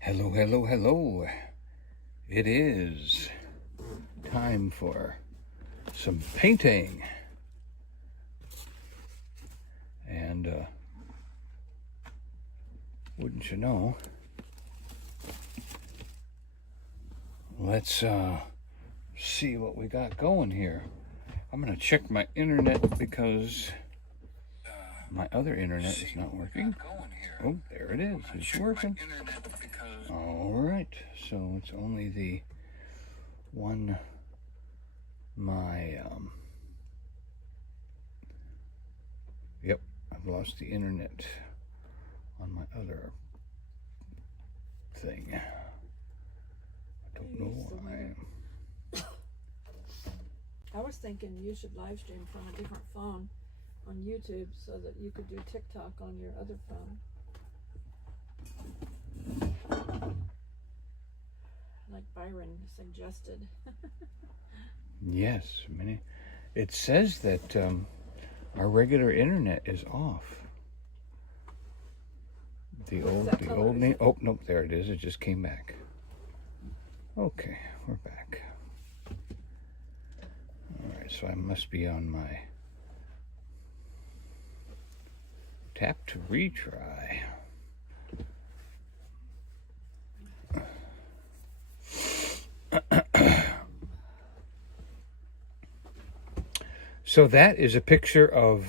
Hello, hello, hello. It is time for some painting. And wouldn't you know, let's see what we got going here. I'm going to check my internet because my other internet is not working. Oh, there it is. It's working. All right. So it's only the one, yep, I've lost the internet on my other thing. I don't know why. I was thinking you should live stream from a different phone on YouTube so that you could do TikTok on your other phone. Like Byron suggested. Yes, it says that our regular internet is off. The old name. Oh, nope, there it is. It just came back. Okay, we're back. All right, so I must be on my tap to retry. So that is a picture of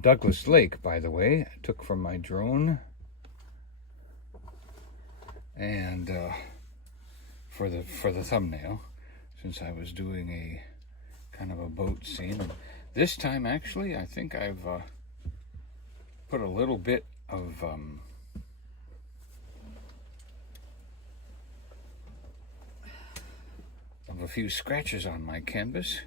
Douglas Lake, by the way. I took from my drone, and for the thumbnail, since I was doing a kind of a boat scene. And this time, actually, I think I've put a little bit of a few scratches on my canvas.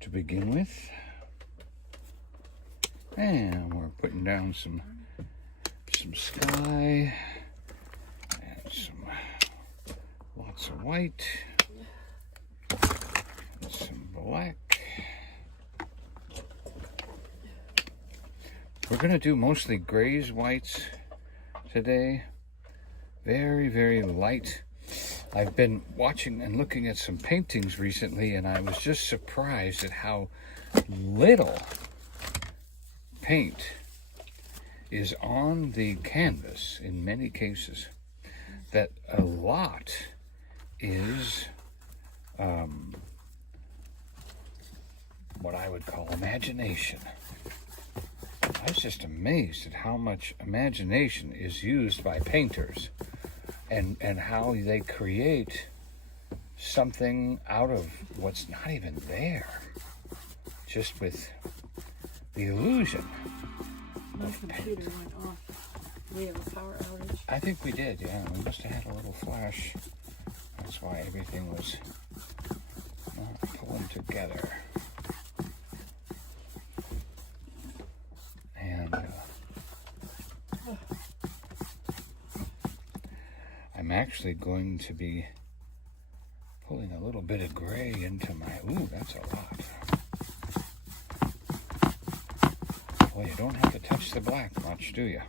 To begin with, and we're putting down some sky and lots of white and some black. We're gonna do mostly grays, whites today. Very, very light. I've been watching and looking at some paintings recently, and I was just surprised at how little paint is on the canvas in many cases. That a lot is what I would call imagination. I was just amazed at how much imagination is used by painters. And how they create something out of what's not even there, just with the illusion. My computer went off. We have a power outage. I think we did, yeah. We must have had a little flash. That's why everything was not pulling together. And I'm actually going to be pulling a little bit of gray into my, ooh, that's a lot. Well, you don't have to touch the black much, do you?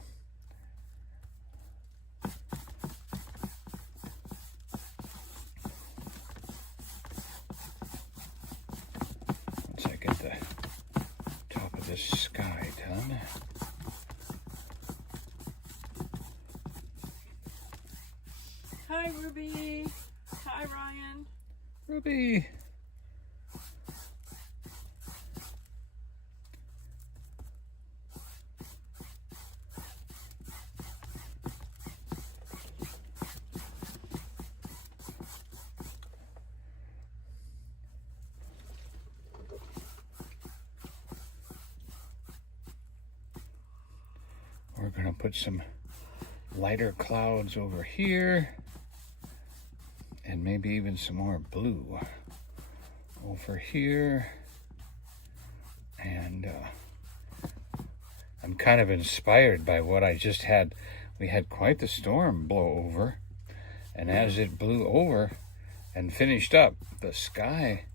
Once I get the top of this sky done. Hi, Ruby. Hi, Ryan. Ruby. We're going to put some lighter clouds over here. And maybe even some more blue over here. And I'm kind of inspired by what I just had. We had quite the storm blow over. And as it blew over and finished up, the sky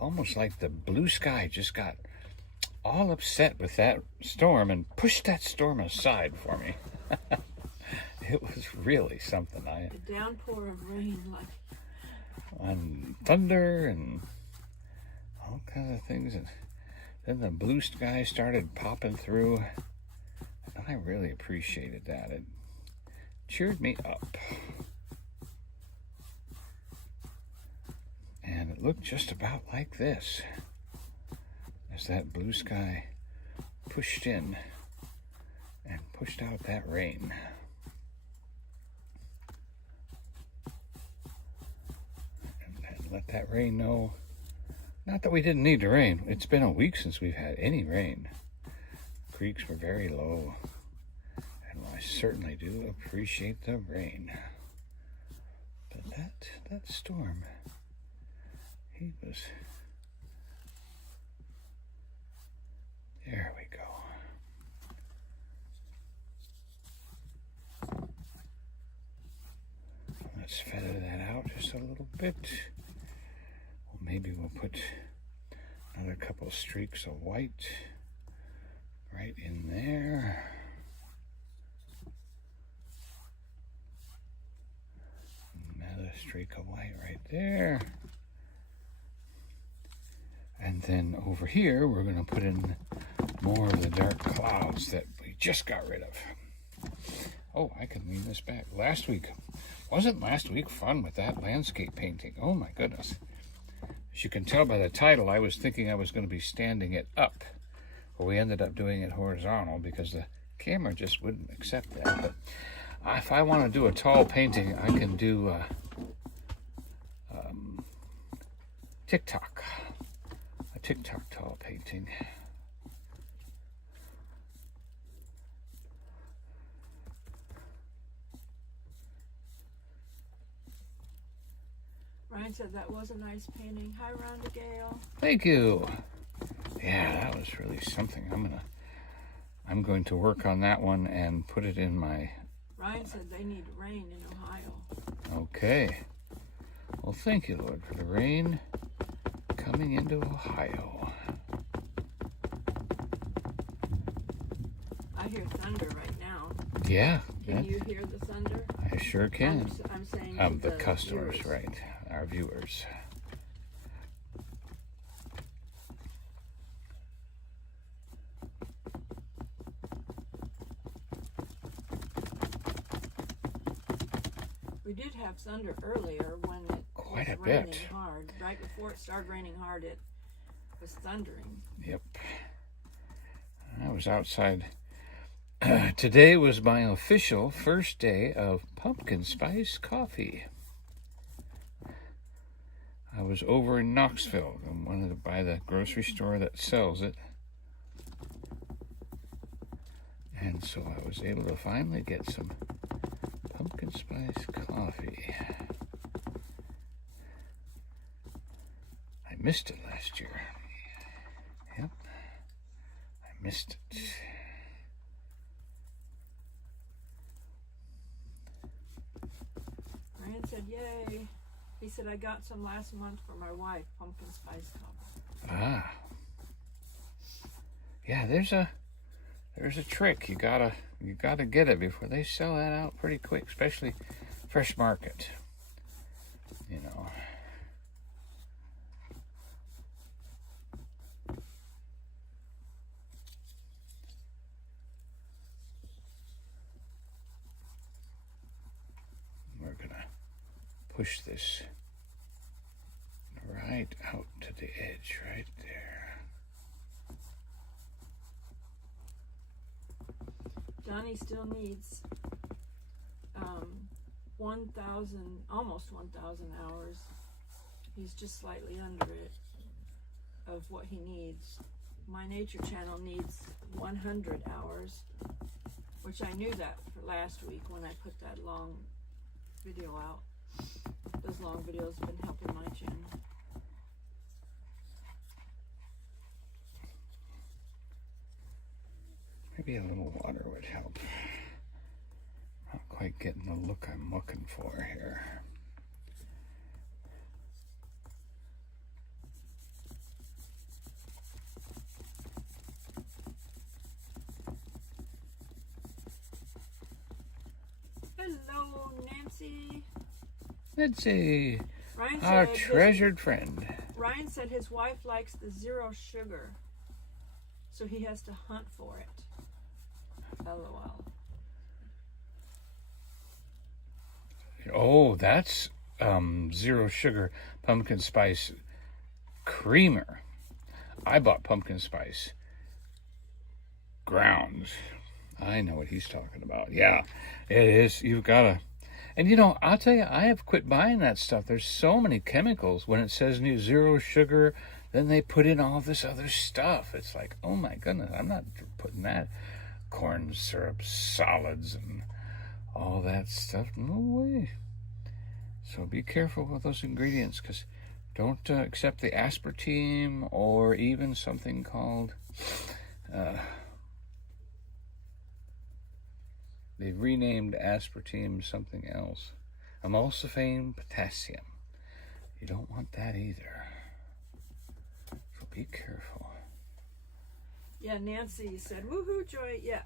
almost like the blue sky just got all upset with that storm and pushed that storm aside for me. It was really something. A downpour of rain, like. And thunder and all kinds of things, and then the blue sky started popping through, and I really appreciated that. It cheered me up, and it looked just about like this as that blue sky pushed in and pushed out that rain. And let that rain know, not that we didn't need the rain. It's been a week since we've had any rain. Creeks were very low, and I certainly do appreciate the rain. But that storm, he was... There we go. Let's feather that out just a little bit. Well, maybe we'll put another couple streaks of white right in there. Another streak of white right there. And then over here, we're going to put in more of the dark clouds that we just got rid of. Oh, I can lean this back. Wasn't last week fun with that landscape painting? Oh my goodness. As you can tell by the title, I was thinking I was going to be standing it up. Well, we ended up doing it horizontal because the camera just wouldn't accept that. But if I want to do a tall painting, I can do TikTok. A TikTok tall painting. Ryan said that was a nice painting. Hi, Rhonda Gale. Thank you. Yeah, that was really something. I'm going to work on that one and put it in my... Ryan said they need rain in Ohio. Okay. Well, thank you, Lord, for the rain coming into Ohio. I hear thunder right now. Yeah. Can you hear the thunder? I sure can. I'm saying the customers, viewers. Right. Our viewers. We did have thunder earlier when it was raining bit. Hard. Right before it started raining hard, it was thundering. Yep. I was outside. Today was my official first day of pumpkin spice coffee. I was over in Knoxville and wanted to buy the grocery store that sells it. And so I was able to finally get some pumpkin spice coffee. I missed it last year. Yep. I missed it. Ryan said, yay. He said, I got some last month for my wife, pumpkin spice coffee. Ah. Yeah, there's a trick. You gotta get it before they sell that out pretty quick, especially Fresh Market. You know. We're gonna push this right out to the edge, right there. Donny still needs 1,000, almost 1,000 hours. He's just slightly under it of what he needs. My nature channel needs 100 hours, which I knew that for last week when I put that long video out. Those long videos have been helping my channel. Maybe a little water would help. Not quite getting the look I'm looking for here. Hello, Nancy. Let's see. Ryan Our said treasured friend. Ryan said his wife likes the 0 sugar, so he has to hunt for it. LOL. Oh, that's 0 sugar pumpkin spice creamer. I bought pumpkin spice grounds. I know what he's talking about. Yeah, it is. You've got to. And you know, I'll tell you, I have quit buying that stuff. There's so many chemicals. When it says new 0 sugar, then they put in all this other stuff. It's like, oh my goodness, I'm not putting that corn syrup solids and all that stuff. No way. So be careful with those ingredients, because don't accept the aspartame or even something called they've renamed aspartame something else. Emulsifame potassium. You don't want that either. So be careful. Yeah, Nancy said, woohoo, Joy. Yeah,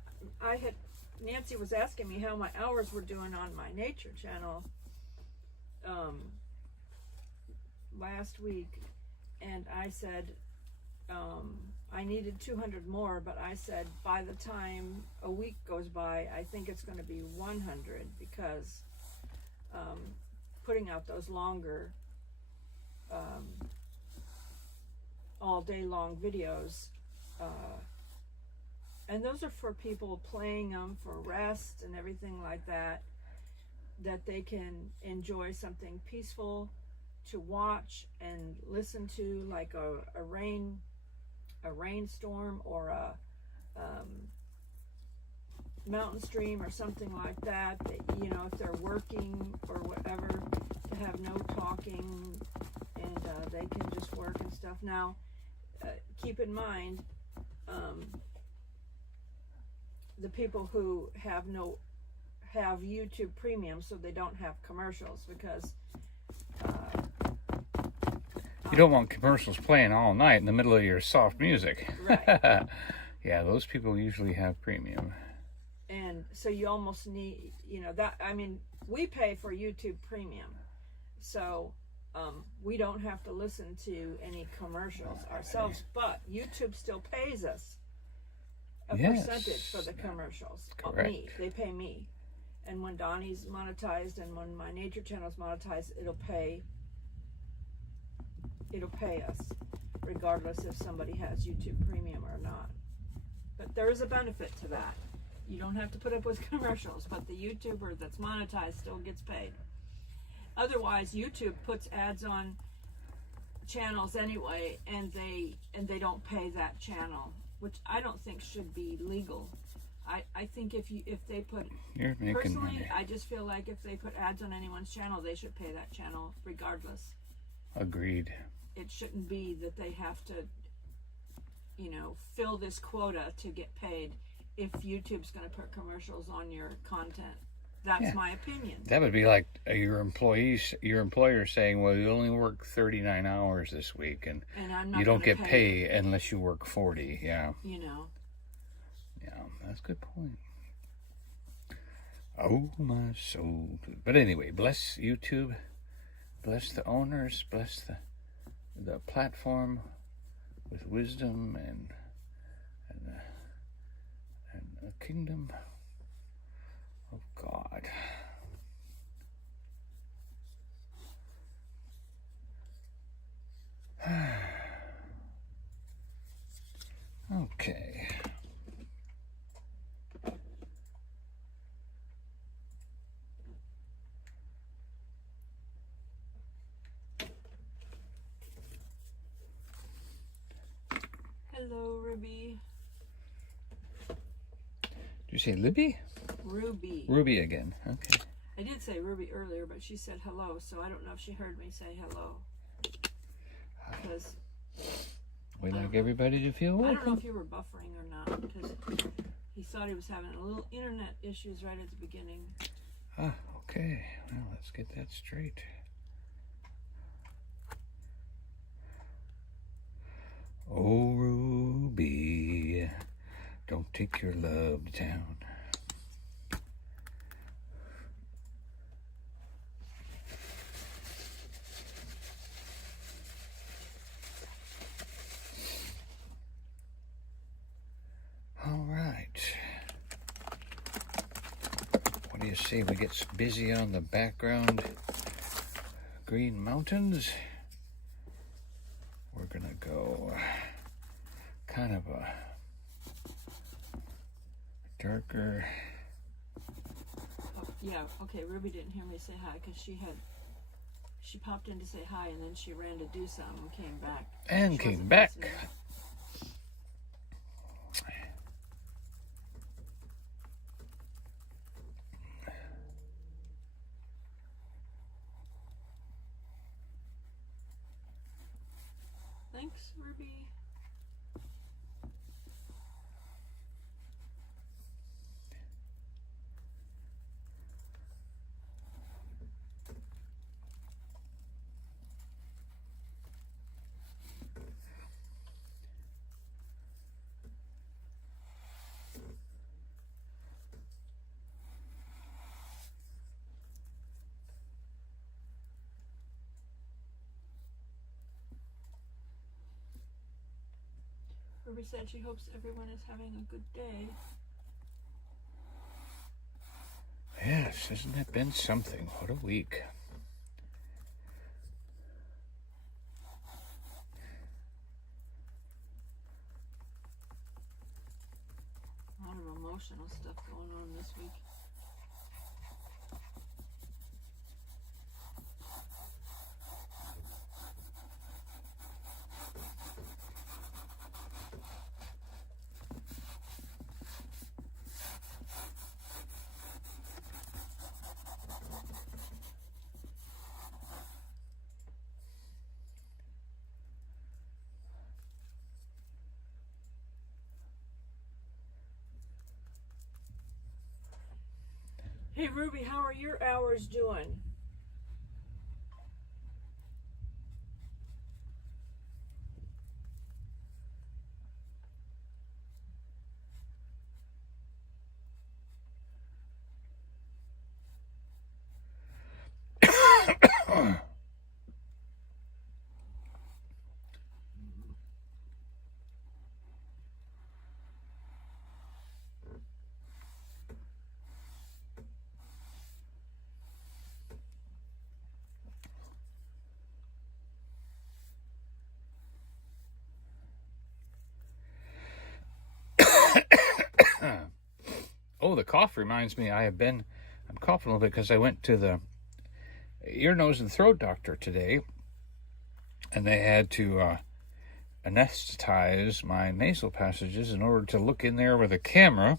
Nancy was asking me how my hours were doing on my nature channel last week, and I said I needed 200 more, but I said by the time a week goes by, I think it's going to be 100, because putting out those longer all day long videos, and those are for people playing them for rest and everything like that, that they can enjoy something peaceful to watch and listen to, like a rainstorm or a mountain stream or something like that, you know, if they're working or whatever, to have no talking, and they can just work and stuff. Now, keep in mind, the people who have YouTube Premium, so they don't have commercials, because you don't want commercials playing all night in the middle of your soft music. Right. Yeah, those people usually have premium. And so you almost need, you know, that, I mean, we pay for YouTube Premium, so we don't have to listen to any commercials ourselves, but YouTube still pays us a percentage for the commercials. Correct. They pay me. And when Donny's monetized and when my nature channel is monetized, it'll pay us, regardless if somebody has YouTube Premium or not. But there is a benefit to that. You don't have to put up with commercials, but the YouTuber that's monetized still gets paid. Otherwise, YouTube puts ads on channels anyway, and they don't pay that channel, which I don't think should be legal. I think if they put, you're making personally, money. I just feel like if they put ads on anyone's channel, they should pay that channel regardless. Agreed. It shouldn't be that they have to, you know, fill this quota to get paid if YouTube's going to put commercials on your content. That's my opinion. That would be like your employer saying, well, you only work 39 hours this week, and I'm not you don't get pay pay unless you work 40. Yeah. You know. Yeah, that's a good point. Oh, my soul. But anyway, bless YouTube. Bless the owners. Bless the platform with wisdom and the kingdom of God. Okay. Hello, Ruby. Did you say Libby? Ruby. Ruby again. Okay. I did say Ruby earlier, but she said hello, so I don't know if she heard me say hello. Because We like everybody to feel welcome. I don't know if you were buffering or not, because he thought he was having a little internet issues right at the beginning. Ah, okay. Well, let's get that straight. Oh, Ruby, don't take your love to town. you see, we get busy on the background green mountains. We're gonna go kind of a darker. Oh, yeah, okay, Ruby didn't hear me say hi because she popped in to say hi and then she ran to do something and came back. And came back. Listening. Thanks, Ruby. Ruby said she hopes everyone is having a good day. Yes, hasn't it been something? What a week. A lot of emotional stuff going on this week. Hey Ruby, how are your hours doing? Oh, the cough reminds me I'm coughing a little bit because I went to the ear, nose, and throat doctor today, and they had to anesthetize my nasal passages in order to look in there with a camera.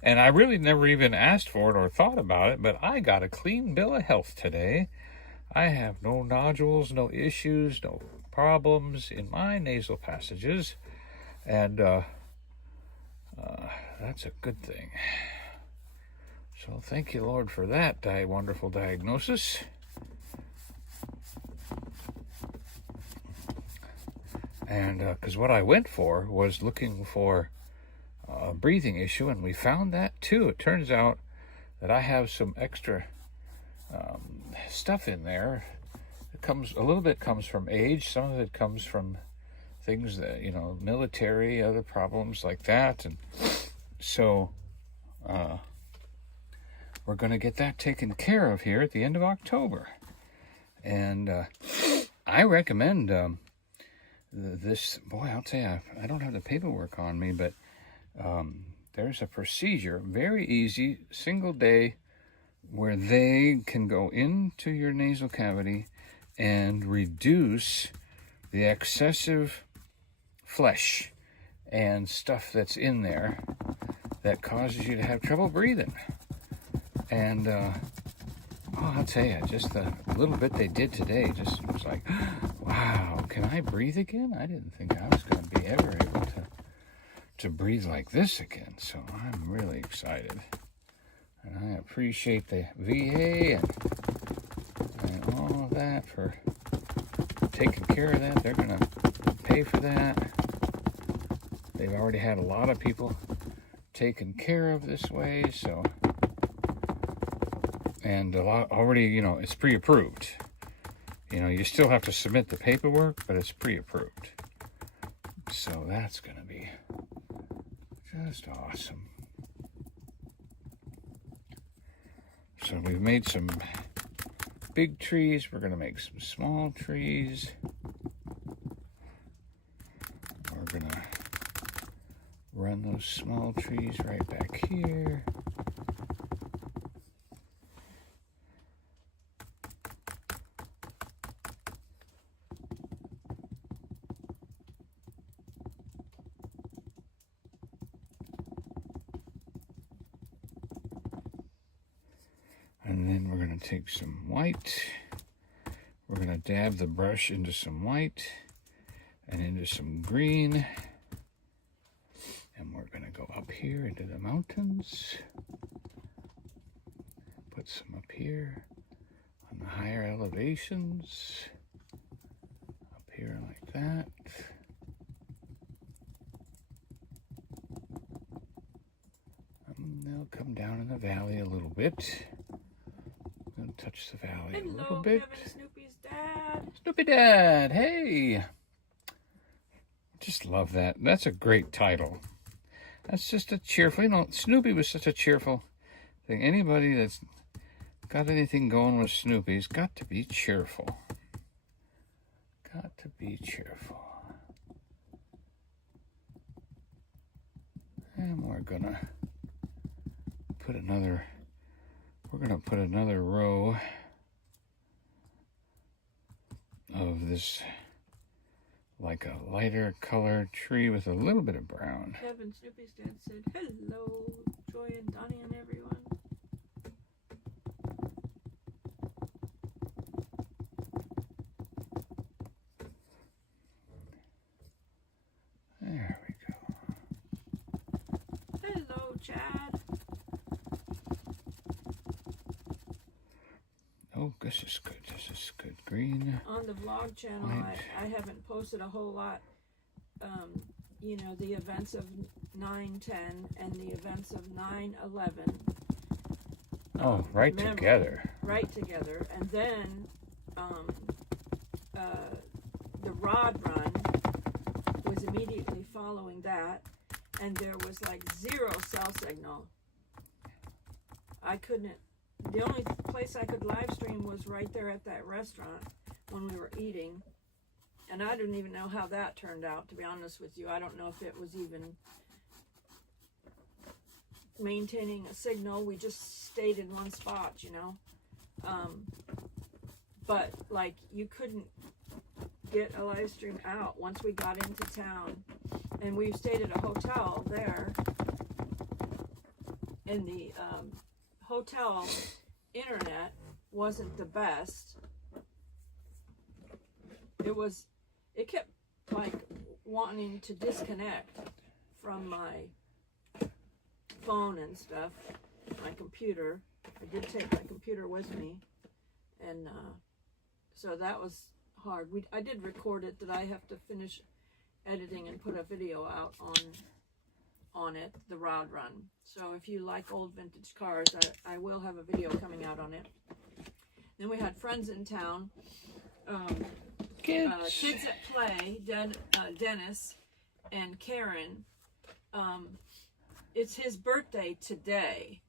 And I really never even asked for it or thought about it, but I got a clean bill of health today. I have no nodules, no issues, no problems in my nasal passages, and that's a good thing. So thank you, Lord, for that wonderful diagnosis. And because what I went for was looking for a breathing issue, and we found that too. It turns out that I have some extra stuff in there. A little bit comes from age, some of it comes from things that, military, other problems like that. And so we're going to get that taken care of here at the end of October. And I recommend this. Boy, I'll tell you, I don't have the paperwork on me, but there's a procedure, very easy, single day, where they can go into your nasal cavity and reduce the excessive flesh and stuff that's in there that causes you to have trouble breathing. And I'll tell you, just the little bit they did today just was like, wow, can I breathe again? I didn't think I was going to be ever able to breathe like this again. So I'm really excited. And I appreciate the VA and all of that for taking care of that. They're going to pay for that. They've already had a lot of people taken care of this way, so, and a lot already, it's pre-approved. You still have to submit the paperwork, but it's pre-approved. So that's going to be just awesome. So we've made some big trees. We're going to make some small trees. We're going to run those small trees right back here. And then we're going to take some white. We're going to dab the brush into some white and into some green. And we're going to go up here into the mountains. Put some up here on the higher elevations. Up here like that. And they'll come down in the valley a little bit. Gonna touch the valley a little bit. Kevin, Snoopy's dad. Snoopy Dad, hey! Just love that. That's a great title. That's just a cheerful, you know, Snoopy was such a cheerful thing. Anybody that's got anything going with Snoopy's got to be cheerful. Got to be cheerful. And we're gonna put another row of this, like a lighter colored tree with a little bit of brown. Kevin, Snoopy's dad said, hello, Joy and Donny and everyone. There we go. Hello, Chad. Oh, this is good. This is good. Green. On the vlog channel, I haven't posted a whole lot. You know, the events of 9/10 and the events of 9/11. Oh, right together. Right together. And then the rod run was immediately following that. And there was like zero cell signal. I couldn't. The only place I could live stream was right there at that restaurant when we were eating. And I didn't even know how that turned out, to be honest with you. I don't know if it was even maintaining a signal. We just stayed in one spot, you know. But, like, you couldn't get a live stream out once we got into town. And we stayed at a hotel there. And the hotel internet wasn't the best. It kept like wanting to disconnect from my phone and stuff, my computer. I did take my computer with me, and so that was hard. I did record it that I have to finish editing and put a video out on it, the rod run. So if you like old vintage cars, I will have a video coming out on it. Then we had friends in town. Kids at Play, Dennis and Karen. It's his birthday today.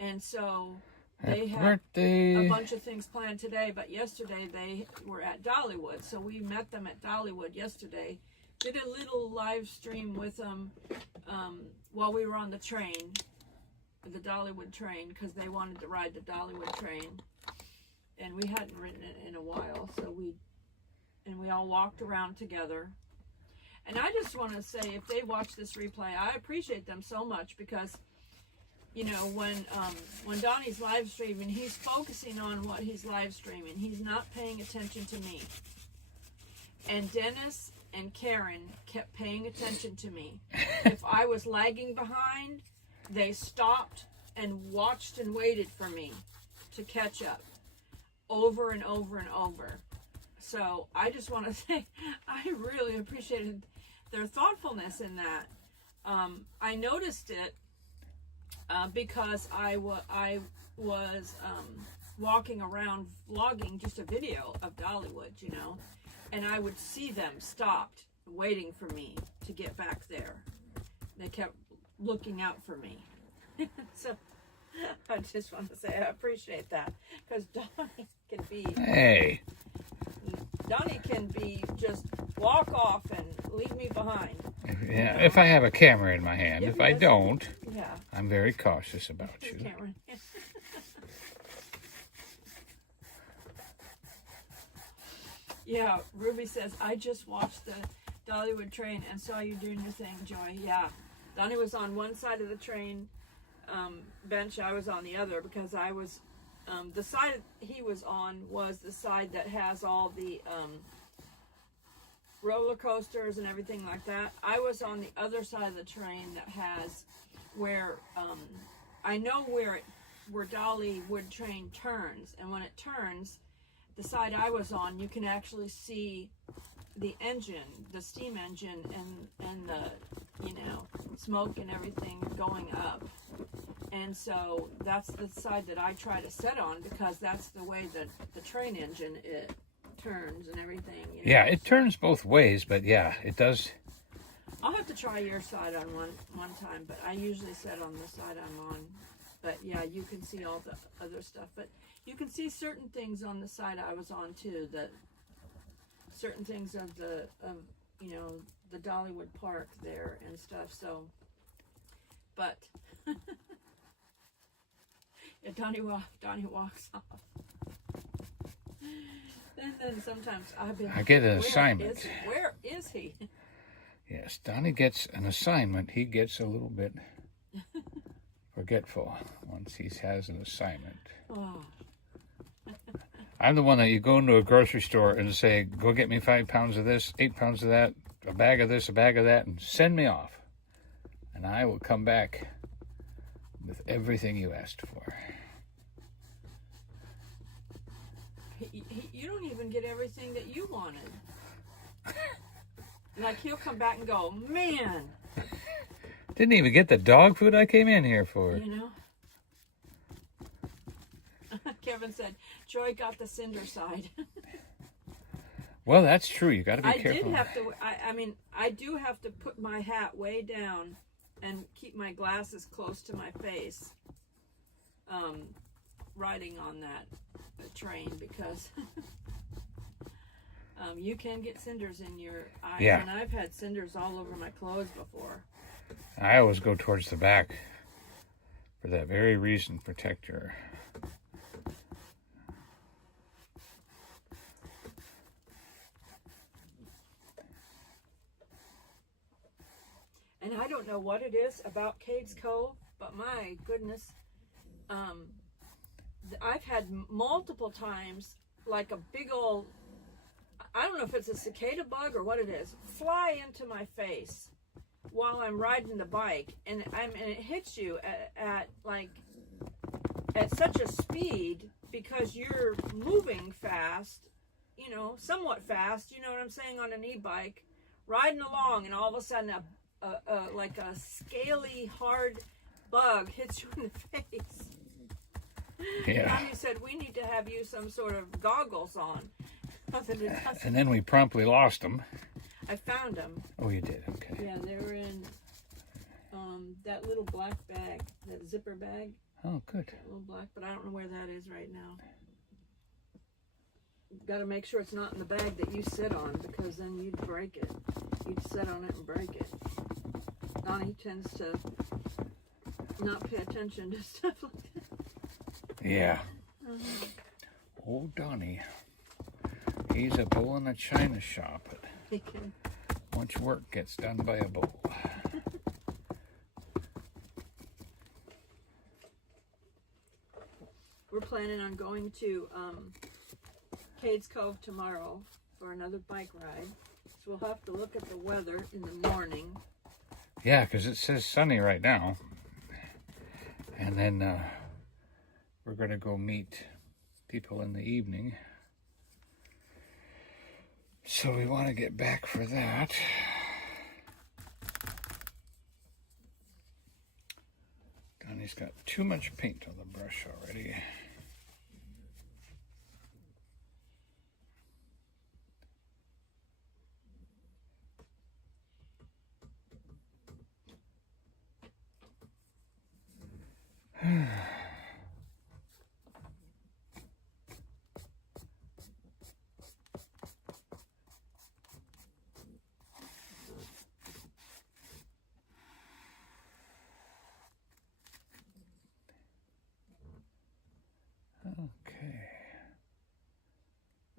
And so they had a bunch of things planned today, but yesterday they were at Dollywood. So we met them at Dollywood yesterday. Did a little live stream with them while we were on the train, the Dollywood train, because they wanted to ride the Dollywood train. And we hadn't ridden it in a while, so we all walked around together. And I just want to say, if they watch this replay, I appreciate them so much, because, you know, when Donny's live streaming, he's focusing on what he's live streaming. He's not paying attention to me. And Dennis and Karen kept paying attention to me. If I was lagging behind, they stopped and watched and waited for me to catch up over and over and over. So I just want to say I really appreciated their thoughtfulness in that. I noticed it because I was walking around vlogging just a video of Dollywood, you know, and I would see them stopped waiting for me to get back there. They kept looking out for me. So I just want to say I appreciate that, because Donny can be, Hey, Donny can be just walk off and leave me behind. yeah, if I have a camera in my hand. If I Yes. don't, Yeah. I'm very cautious about you. Cameron. Yeah, Ruby says, I just watched the Dollywood train and saw you doing your thing, Joy. Yeah. Donny was on one side of the train bench, I was on the other, because I was, the side he was on was the side that has all the roller coasters and everything like that. I was on the other side of the train that has where, I know where Dollywood train turns, and when it turns, the side I was on, you can actually see the engine, the steam engine, and the, you know, smoke and everything going up. And so that's the side that I try to set on, because that's the way that the train engine, it turns and everything. You know? Yeah, it turns both ways, but yeah, it does. I'll have to try your side on one time, but I usually set on the side I'm on. But yeah, you can see all the other stuff. But you can see certain things on the side I was on too. That certain things of the you know, the Dollywood Park there and stuff. So, but yeah, Donny walks off. And then sometimes I get an assignment. Where is he? Yes, Donny gets an assignment. He gets a little bit forgetful once he has an assignment. Oh. I'm the one that you go into a grocery store and say, go get me 5 pounds of this, 8 pounds of that, a bag of this, a bag of that, and send me off. And I will come back with everything you asked for. You don't even get everything that you wanted. Like, he'll come back and go, man. Didn't even get the dog food I came in here for. You know? Kevin said, Joy got the cinder side. Well, that's true. You got to be I careful. did have to, I mean, I do have to put my hat way down and keep my glasses close to my face, riding on that train, because you can get cinders in your eyes. Yeah. And I've had cinders all over my clothes before. I always go towards the back for that very reason, protect your... And I don't know what it is about Cades Cove, but my goodness, I've had multiple times, like a big old, I don't know if it's a cicada bug or what it is, fly into my face while I'm riding the bike, and it hits you at such a speed, because you're moving fast, you know, somewhat fast, you know what I'm saying, on an e-bike, riding along, and all of a sudden like a scaly, hard bug hits you in the face. Yeah. Tommy said, we need to have you some sort of goggles on. And then we promptly lost them. I found them. Oh, you did? Okay. Yeah, they were in that little black bag, that zipper bag. Oh, good. That little black, but I don't know where that is right now. Got to make sure it's not in the bag that you sit on, because then you'd break it. You'd sit on it and break it. Donny tends to not pay attention to stuff like that. Yeah. Old Donny. He's a bull in a china shop. He can. Much work gets done by a bull. We're planning on going to Cades Cove tomorrow for another bike ride. So we'll have to look at the weather in the morning. Yeah, because it says sunny right now. And then we're going to go meet people in the evening. So we want to get back for that. Donny's got too much paint on the brush already.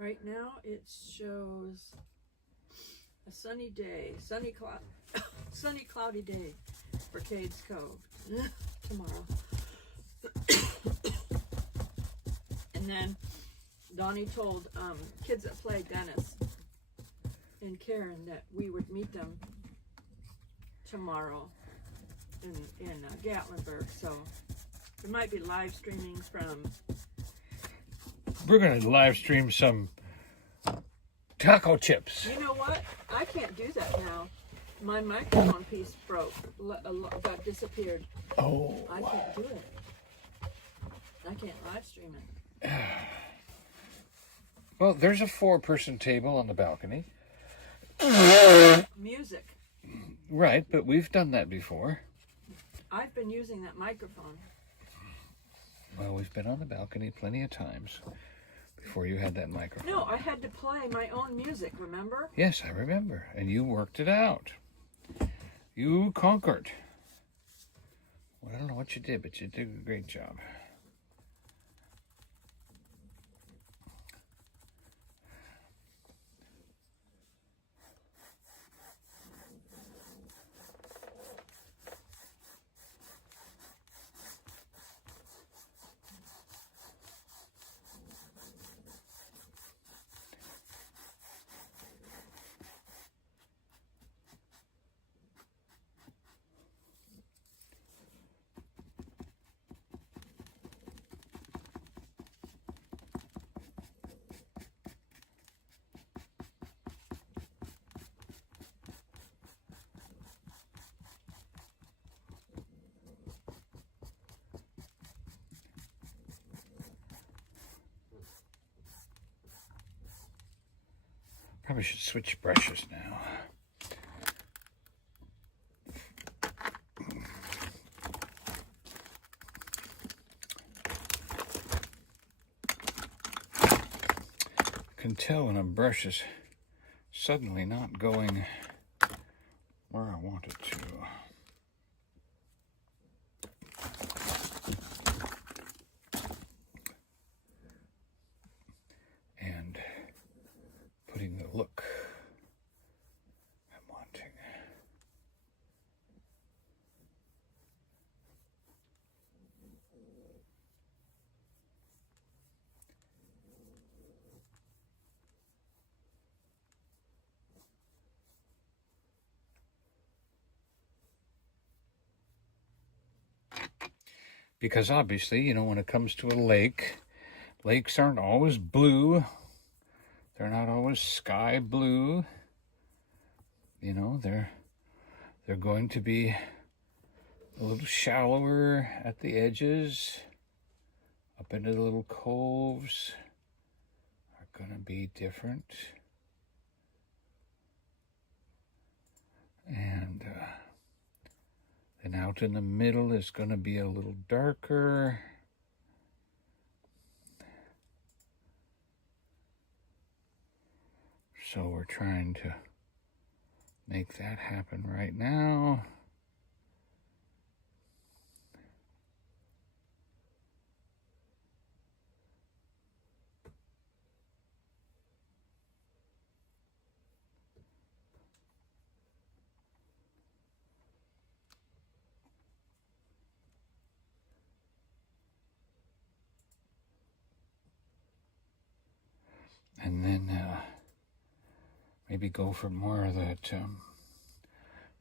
Right now it shows a sunny day, sunny cloudy day for Cades Cove tomorrow. And then Donny told kids that play, Dennis and Karen, that we would meet them tomorrow in Gatlinburg. So there might be live streaming from. We're going to live stream some taco chips. You know what? I can't do that now. My microphone piece broke, got disappeared. Oh. I can't do it. I can't live stream it. Well, there's a 4-person table on the balcony. Music. Right, but we've done that before. I've been using that microphone. Well, we've been on the balcony plenty of times before you had that microphone. No, I had to play my own music, remember? Yes, I remember. And you worked it out. You conquered. Well, I don't know what you did, but you did a great job. Probably should switch brushes now. I can tell when a brush is suddenly not going where I want it to. And putting the look I'm wanting. Because obviously, you know, when it comes to a lake, lakes aren't always blue. They're not always sky blue. You know, they're going to be a little shallower at the edges. Up into the little coves are going to be different. And then out in the middle is going to be a little darker. So we're trying to make that happen right now. And then maybe go for more of that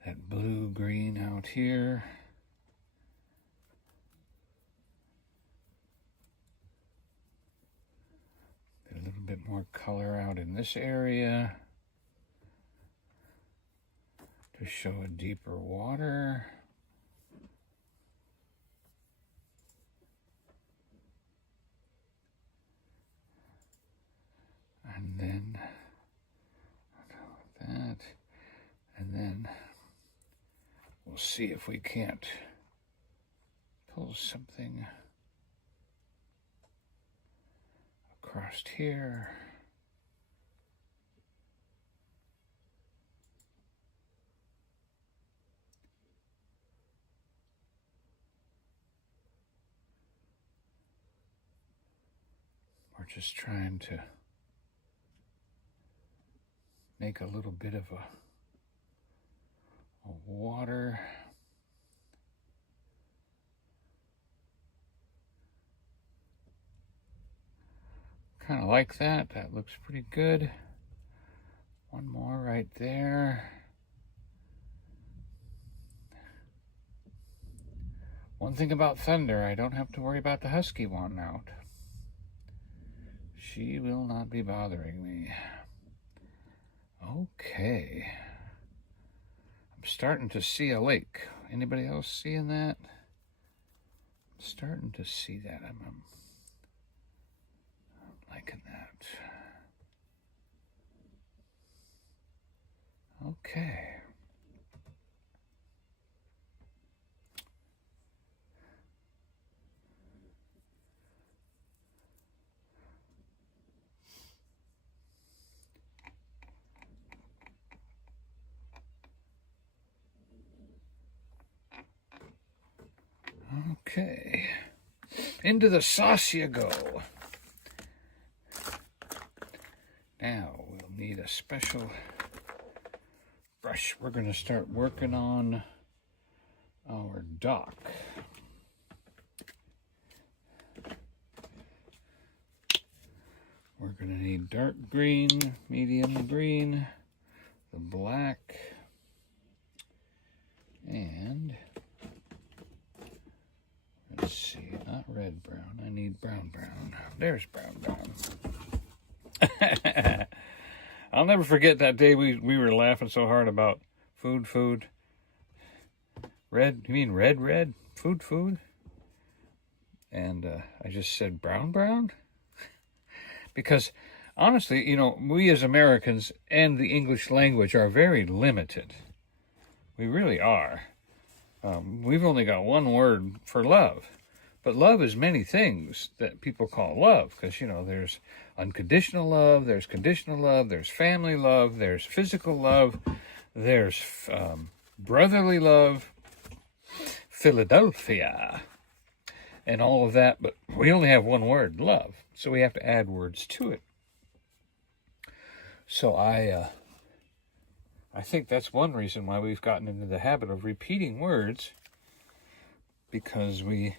that blue-green out here. Get a little bit more color out in this area to show a deeper water. And then that, and then we'll see if we can't pull something across here. We're just trying to make a little bit of a water. Kind of like that. That looks pretty good. One more right there. One thing about thunder, I don't have to worry about the Husky wanting out. She will not be bothering me. Okay. I'm starting to see a lake. Anybody else seeing that? I'm starting to see that. I'm liking that. Okay. Okay. Into the sauce you go. Now we'll need a special brush. We're going to start working on our dock. We're going to need dark green, medium green, the black, and let's see, not red brown. I need brown brown. There's brown brown. I'll never forget that day we were laughing so hard about food. Red, you mean red? Food? And I just said brown? Because honestly, you know, we as Americans and the English language are very limited. We really are. We've only got one word for love. But love is many things that people call love, because, you know, there's unconditional love, there's conditional love, there's family love, there's physical love, there's brotherly love, Philadelphia, and all of that. But we only have one word, love, so we have to add words to it. So I think that's one reason why we've gotten into the habit of repeating words, because we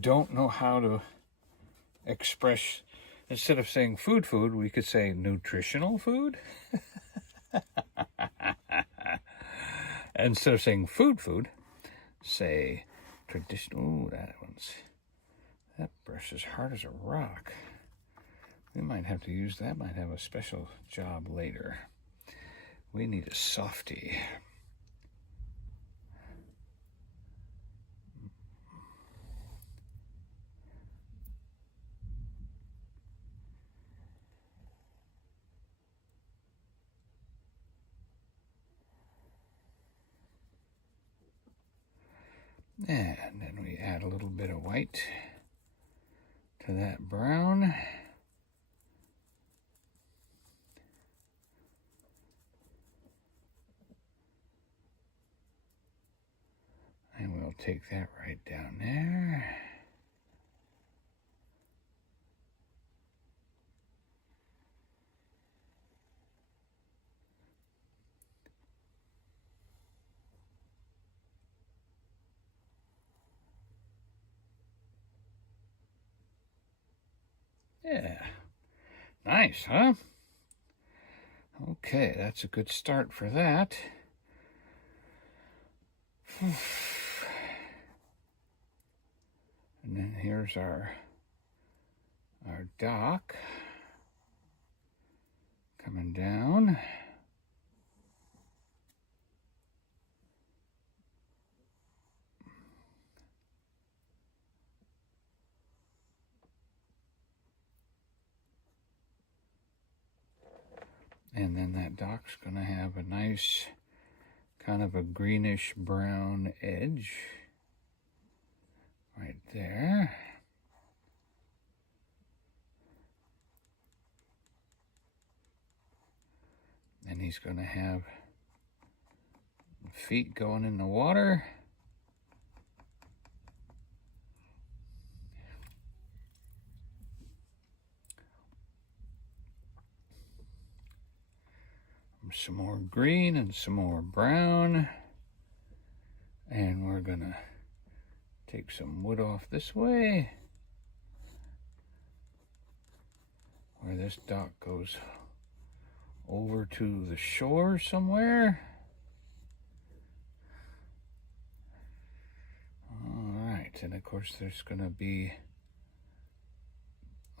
don't know how to express. Instead of saying food, we could say nutritional food. Instead of saying food, say traditional. Oh, that brush is hard as a rock. We might have to use that. Might have a special job later. We need a softie. And then we add a little bit of white to that brown. And we'll take that right down there. Yeah, nice, huh? Okay, that's a good start for that. And then here's our dock coming down. And then that dock's going to have a nice kind of a greenish brown edge right there. And he's going to have feet going in the water. some more green and some more brown. And we're gonna take some wood off this way, where this dock goes over to the shore somewhere. All right, and of course there's gonna be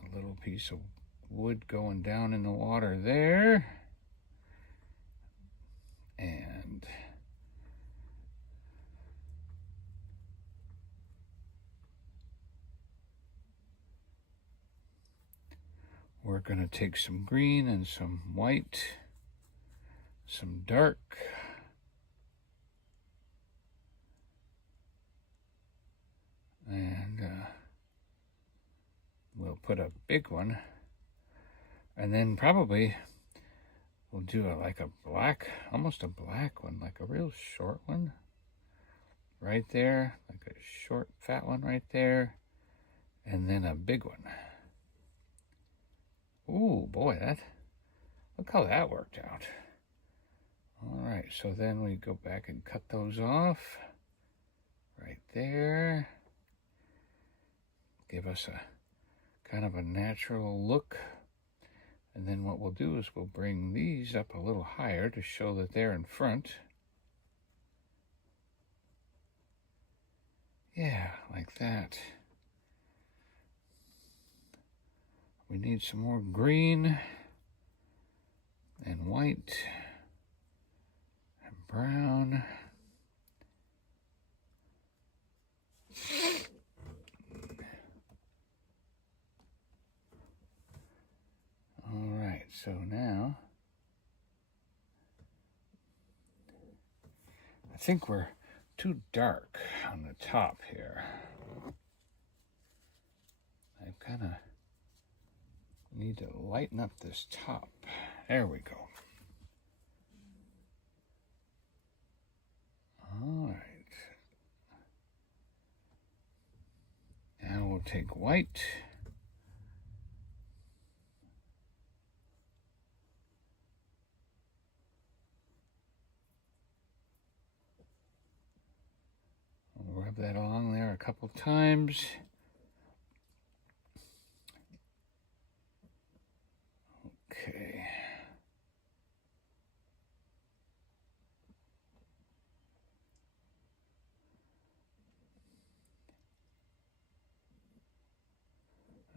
a little piece of wood going down in the water there. And we're going to take some green and some white, some dark, and we'll put a big one, and then probably we'll do like a black, almost a black one, like a real short one right there, like a short fat one right there, and then a big one. Ooh, boy, look how that worked out. All right, so then we go back and cut those off right there. Give us a kind of a natural look. And then what we'll do is we'll bring these up a little higher to show that they're in front. Yeah, like that. We need some more green and white and brown. All right, so now I think we're too dark on the top here. I kind of need to lighten up this top. There we go. All right. Now we'll take white. We'll rub that along there a couple times. Okay.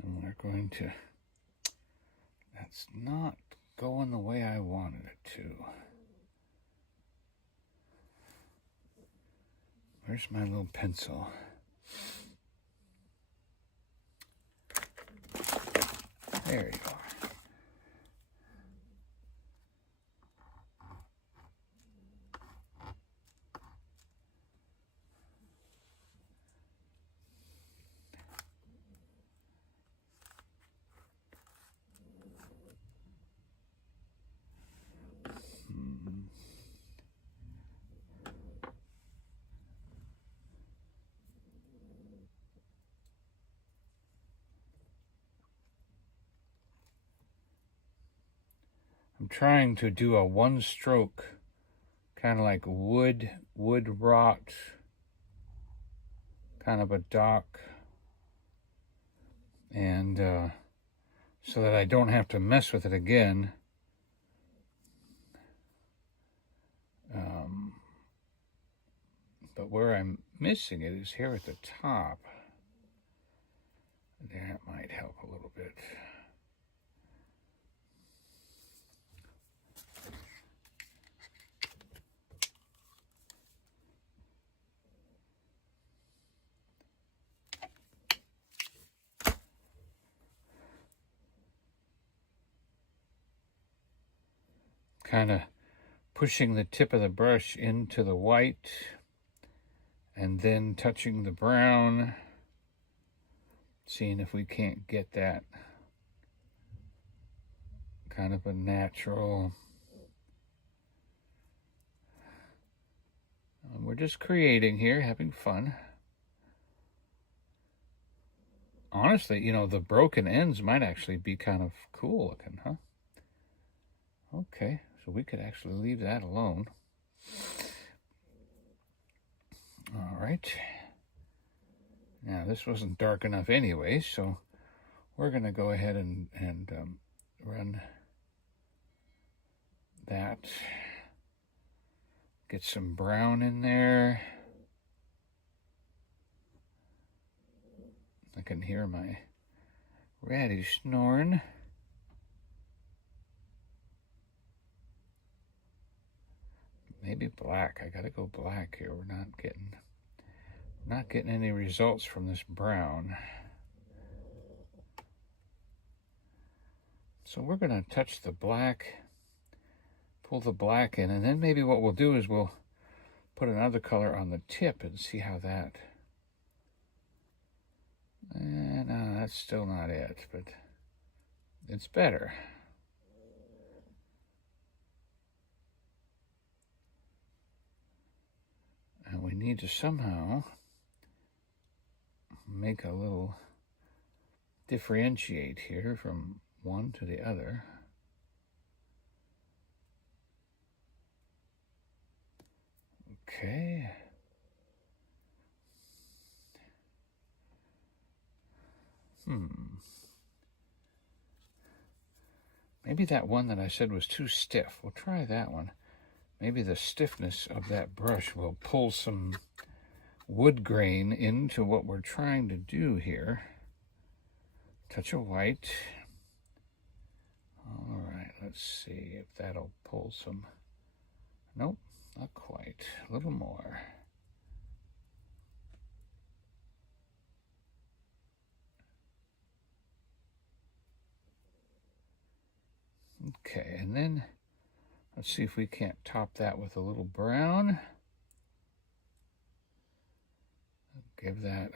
And we're going to, that's not going the way I wanted it to. Where's my little pencil? There you are. I'm trying to do a one stroke, kind of like wood rot, kind of a dock, and so that I don't have to mess with it again. But where I'm missing it is here at the top. That might help a little bit. Kind of pushing the tip of the brush into the white and then touching the brown, seeing if we can't get that kind of a natural. We're just creating here, having fun. Honestly, you know, the broken ends might actually be kind of cool looking, huh? Okay, So we could actually leave that alone. All right. Now this wasn't dark enough anyway, so we're going to go ahead and run that. Get some brown in there. I can hear my ratty snoring. Maybe black. I gotta go black here. We're not getting any results from this brown. So we're gonna touch the black, pull the black in, and then maybe what we'll do is we'll put another color on the tip and see how that. No, that's still not it, but it's better. And we need to somehow make a little differentiate here from one to the other. Okay. Maybe that one that I said was too stiff. We'll try that one. Maybe the stiffness of that brush will pull some wood grain into what we're trying to do here. Touch of white. All right, let's see if that'll pull some. Nope, not quite. A little more. Okay, and then let's see if we can't top that with a little brown. Give that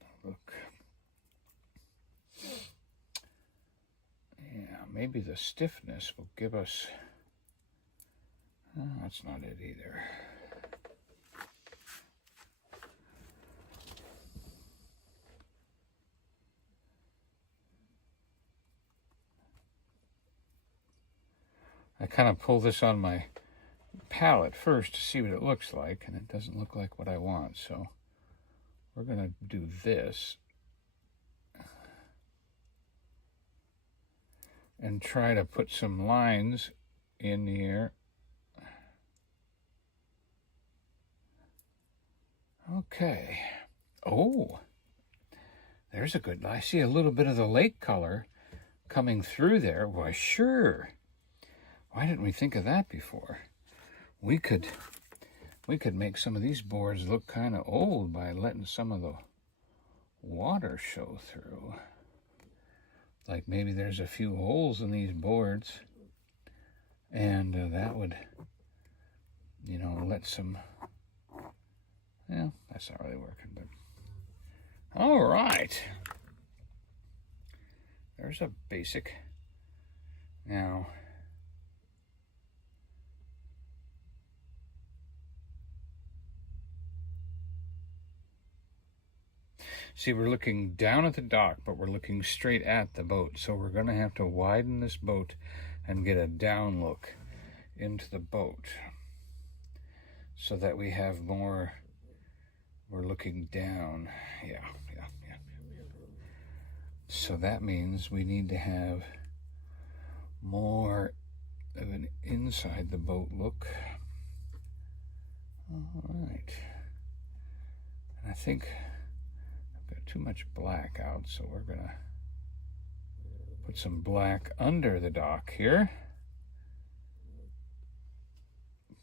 a look. Yeah, maybe the stiffness will give us. Oh, that's not it either. I kind of pull this on my palette first to see what it looks like, and it doesn't look like what I want, so we're going to do this and try to put some lines in here. Okay. Oh, there's a good, I see a little bit of the lake color coming through there. Why, sure. Why didn't we think of that before? We could make some of these boards look kind of old by letting some of the water show through. Like maybe there's a few holes in these boards, and that would, you know, let some. Yeah, that's not really working, but all right. There's a basic. Now. See, we're looking down at the dock, but we're looking straight at the boat. So we're going to have to widen this boat and get a down look into the boat so that we have more, we're looking down. Yeah. So that means we need to have more of an inside the boat look. All right. And I think too much black out, so we're gonna put some black under the dock here.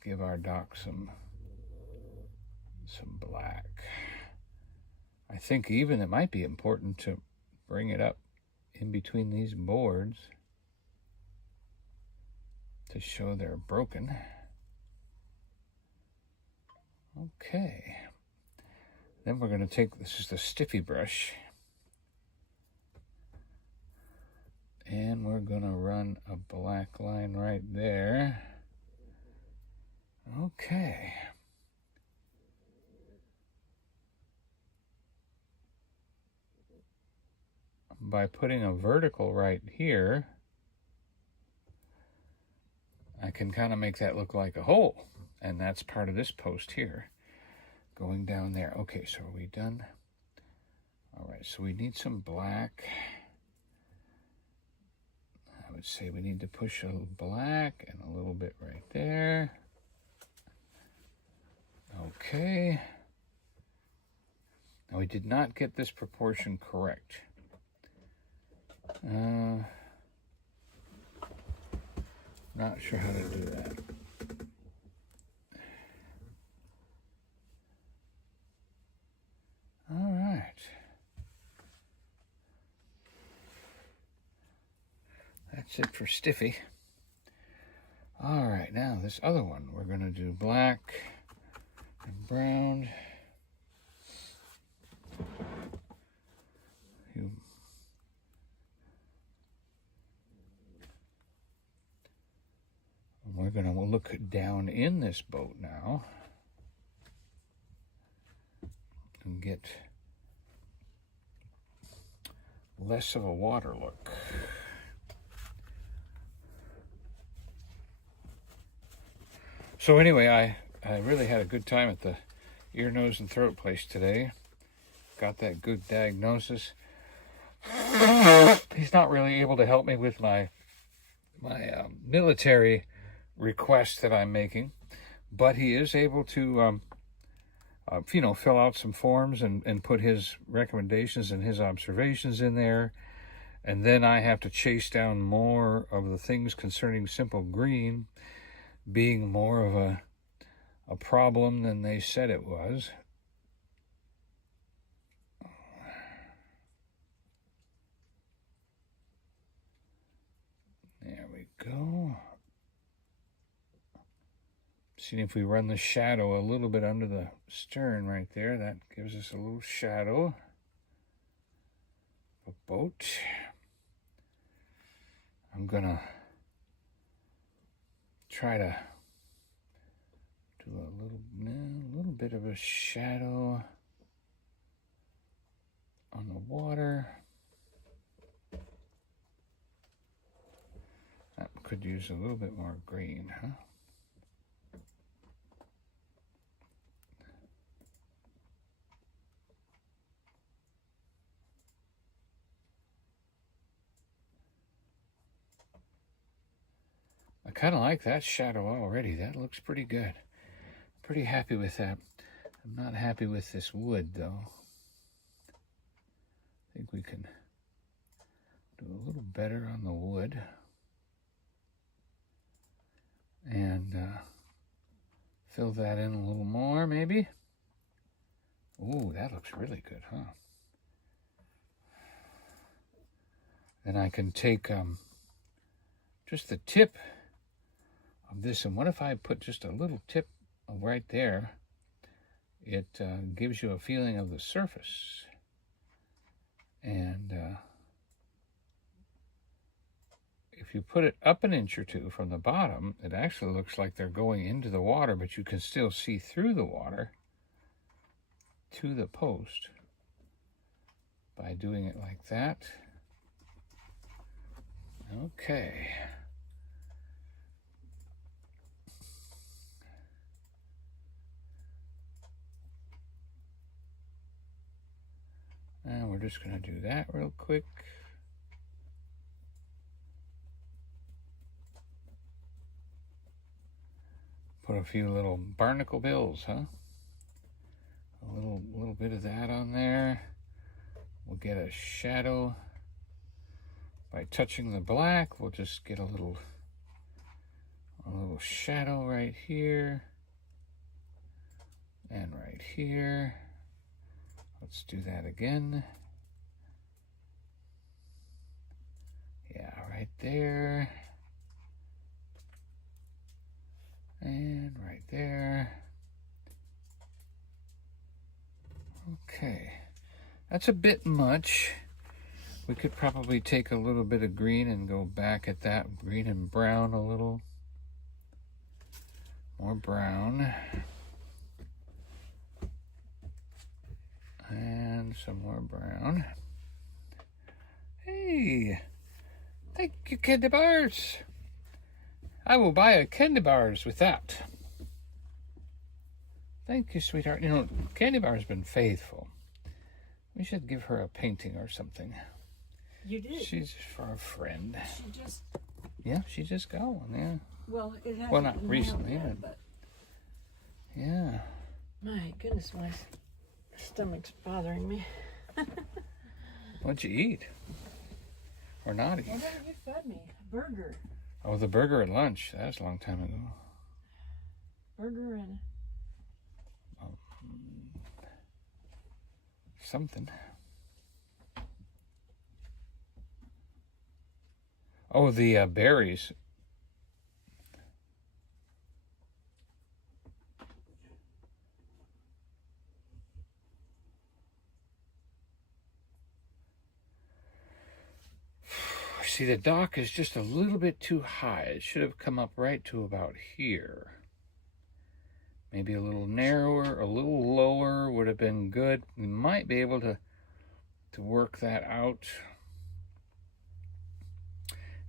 Give our dock some black. I think even it might be important to bring it up in between these boards to show they're broken. Okay. Then we're going to take, this is the stiffy brush, and we're going to run a black line right there. Okay. By putting a vertical right here, I can kind of make that look like a hole. And that's part of this post here, going down there. Okay, so are we done? All right, so we need some black. I would say we need to push a little black and a little bit right there. Okay. Now, we did not get this proportion correct. Not sure how to do that. All right. That's it for Stiffy. All right, now this other one, we're going to do black and brown. We're going to look down in this boat now and get less of a water look. So anyway, I really had a good time at the ear, nose, and throat place today. Got that good diagnosis. He's not really able to help me with my military request that I'm making, but he is able to, fill out some forms and put his recommendations and his observations in there. And then I have to chase down more of the things concerning Simple Green being more of a problem than they said it was. There we go. See if we run the shadow a little bit under the stern right there. That gives us a little shadow. A boat. I'm gonna try to do a little bit of a shadow on the water. That could use a little bit more green, huh? I kind of like that shadow already. That looks pretty good. Pretty happy with that. I'm not happy with this wood, though. I think we can do a little better on the wood. And fill that in a little more, maybe. Ooh, that looks really good, huh? Then I can take just the tip of this, and what if I put just a little tip right there? It gives you a feeling of the surface. And if you put it up an inch or two from the bottom, it actually looks like they're going into the water, but you can still see through the water to the post by doing it like that. Okay. And we're just going to do that real quick. Put a few little barnacle bills, huh? A little bit of that on there. We'll get a shadow. By touching the black, we'll just get a little shadow right here. And right here. Let's do that again. Yeah, right there. And right there. Okay. That's a bit much. We could probably take a little bit of green and go back at that. Green and brown a little. More brown. And some more brown. Hey! Thank you, candy bars! I will buy a candy bars with that. Thank you, sweetheart. You know, Candy Bar's been faithful. We should give her a painting or something. You did. She's for a friend. She just. Yeah, she just got one. Yeah. Well, it hasn't. Well, not been recently, yet, but. Yeah. My goodness, my stomach's bothering me. What'd you eat? Or not eat? Whatever you fed me. A burger. Oh, the burger at lunch. That was a long time ago. Burger and. Something. Oh, the berries. See, the dock is just a little bit too high. It should have come up right to about here. Maybe a little narrower, a little lower would have been good. We might be able to work that out.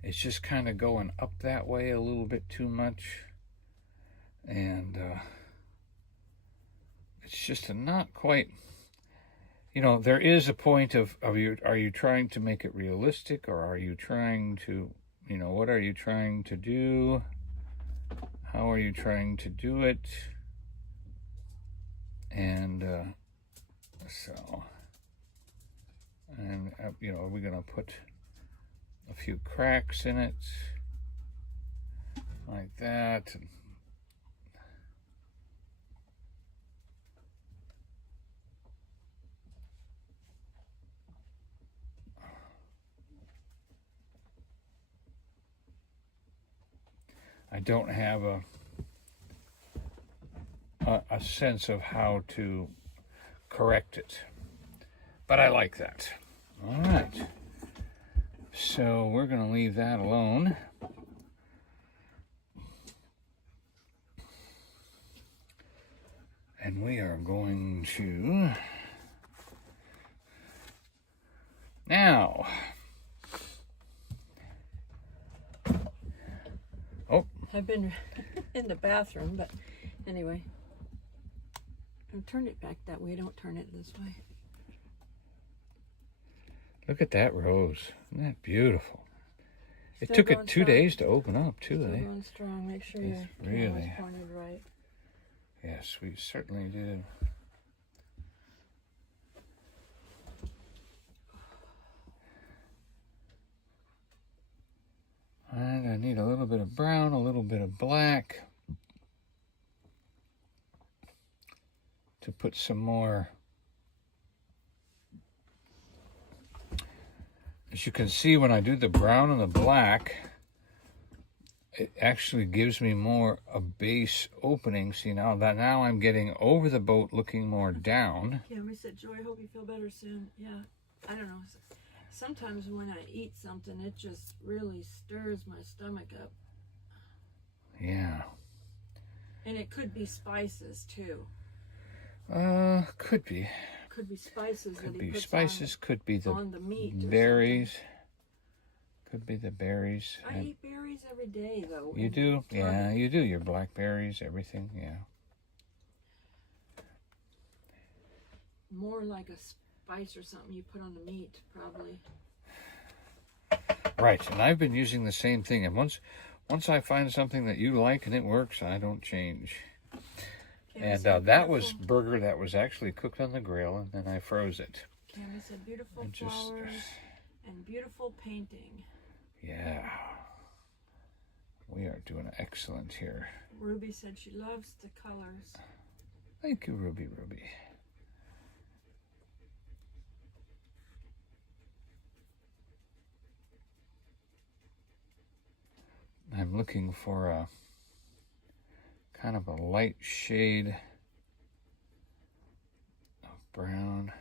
It's just kind of going up that way a little bit too much. And it's just not quite, you know, there is a point of are you trying to make it realistic, or are you trying to, you know, what are you trying to do? How are you trying to do it? And so, and you know, are we gonna put a few cracks in it like that? And I don't have a sense of how to correct it, but I like that. All right, so we're going to leave that alone. And we are going to now. Oh, I've been in the bathroom, but anyway. I'll turn it back that way. Don't turn it this way. look at that rose. Isn't that beautiful? It Still took going it 2 strong. days to open up, too. Still Eh? going strong. Make sure It's your really- camera's pointed right. Yes, we certainly did. And I need a little bit of brown, a little bit of black to put some more. As you can see, when I do the brown and the black, it actually gives me more a base opening. See, now I'm getting over the boat, looking more down. Cammy said, "Joy, I hope you feel better soon." Yeah, I don't know. Sometimes when I eat something, it just really stirs my stomach up. Yeah. And it could be spices too. Could be. Could be spices Could that he be puts spices. Could be the on the meat. Or berries. Could be the berries. something. I eat berries every day though. You and do? Yeah, turnips. you do. Your blackberries, everything. Yeah. More like a spice or something you put on the meat, probably. Right. And I've been using the same thing. And once I find something that you like and it works, I don't change. Cammy And said that was beautiful- burger that was actually cooked on the grill, and then I froze it. Cammy said beautiful And just, flowers and beautiful painting. yeah. We are doing excellent here. Ruby said she loves the colors. Thank you, Ruby. I'm looking for a kind of a light shade of brown.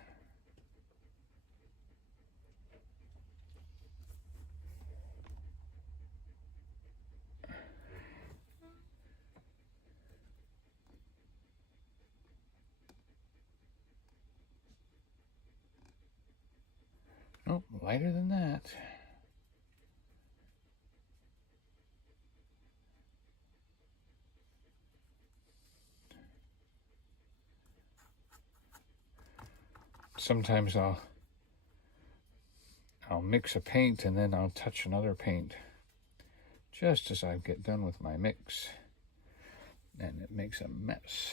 Nope, lighter than that. sometimes I'll mix a paint and then I'll touch another paint just as I get done with my mix, and it makes a mess.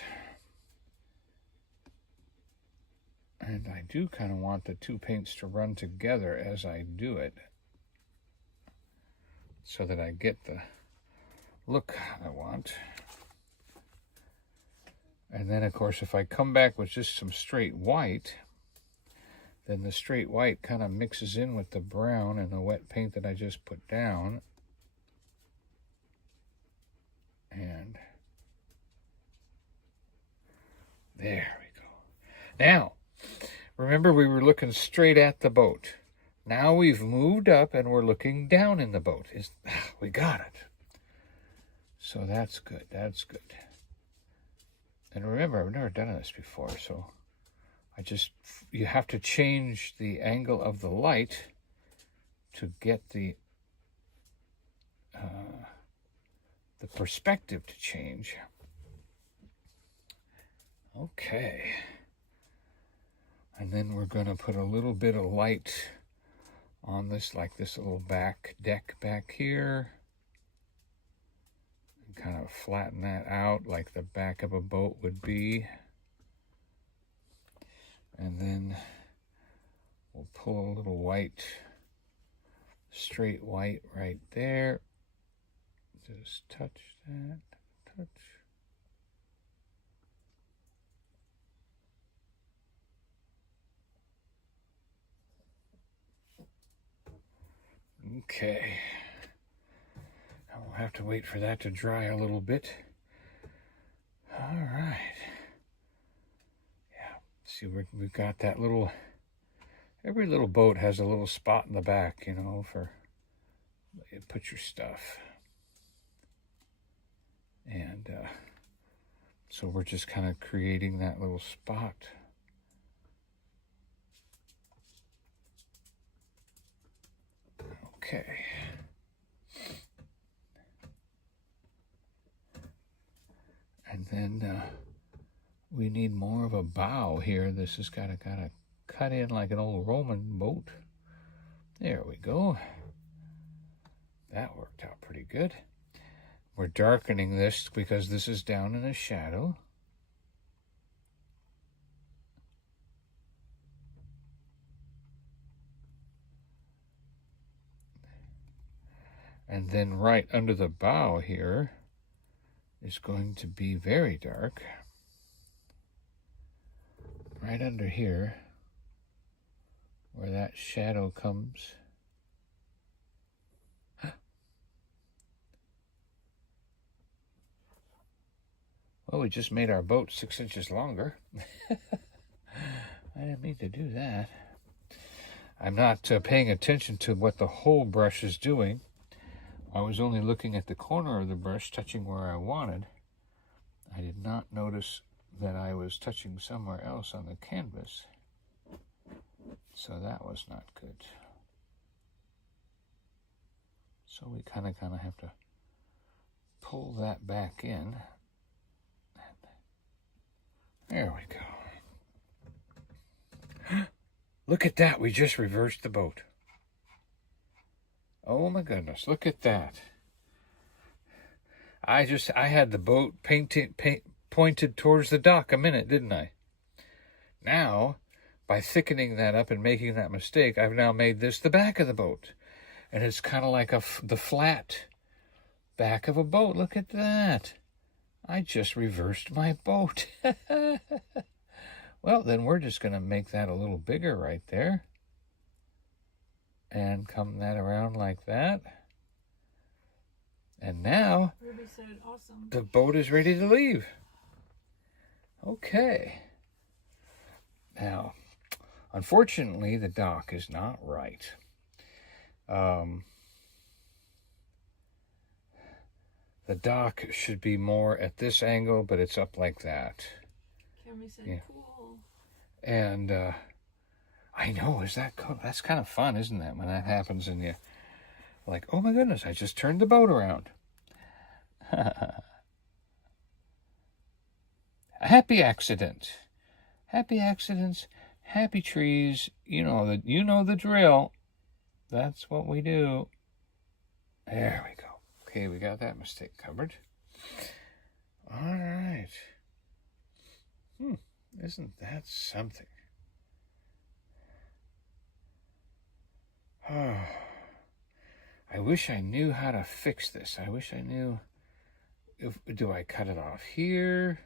And I do kind of want the two paints to run together as I do it, so that I get the look I want. And then, of course, if I come back with just some straight white, then the straight white kind of mixes in with the brown and the wet paint that I just put down. And there we go. Now, remember we were looking straight at the boat. Now we've moved up and we're looking down in the boat. We got it. So that's good. That's good. And remember, I've never done this before, so you have to change the angle of the light to get the perspective to change. Okay. And then we're going to put a little bit of light on this, like this little back deck back here. And kind of flatten that out like the back of a boat would be. And then we'll pull a little white, straight white right there. Just touch that, touch. Okay. Now we'll have to wait for that to dry a little bit. All right. Yeah. See, we've got that little. Every little boat has a little spot in the back, you know, for you put your stuff. And so we're just kind of creating that little spot. Okay. And then we need more of a bow here. This has got to cut in like an old Roman boat. There we go. That worked out pretty good. We're darkening this because this is down in a shadow. And then right under the bow here is going to be very dark. Right under here, where that shadow comes. Well, we just made our boat 6 inches longer. I didn't mean to do that. I'm not paying attention to what the whole brush is doing. I was only looking at the corner of the brush, touching where I wanted. I did not notice that I was touching somewhere else on the canvas. So that was not good. So we kind of have to pull that back in. There we go. Look at that. We just reversed the boat. Oh my goodness. Look at that. I had the boat pointed towards the dock a minute, didn't I? Now, by thickening that up and making that mistake, I've now made this the back of the boat. And it's kind of like the flat back of a boat. Look at that. I just reversed my boat. Well, then we're just going to make that a little bigger right there. And come that around like that. And now, Ruby said, awesome. The boat is ready to leave. Okay. Now, unfortunately, the dock is not right. The dock should be more at this angle, but it's up like that. Cammy said, Yeah. cool. And I know, is that cool? That's kind of fun, isn't that? When that happens and you're like, oh my goodness, I just turned the boat around. A happy accident. Happy accidents Happy trees, you know the drill. That's what we do. There we go. Okay, we got that mistake covered. All right. Isn't that something? Oh, I wish I knew how to fix this. I wish I knew. Do I cut it off here?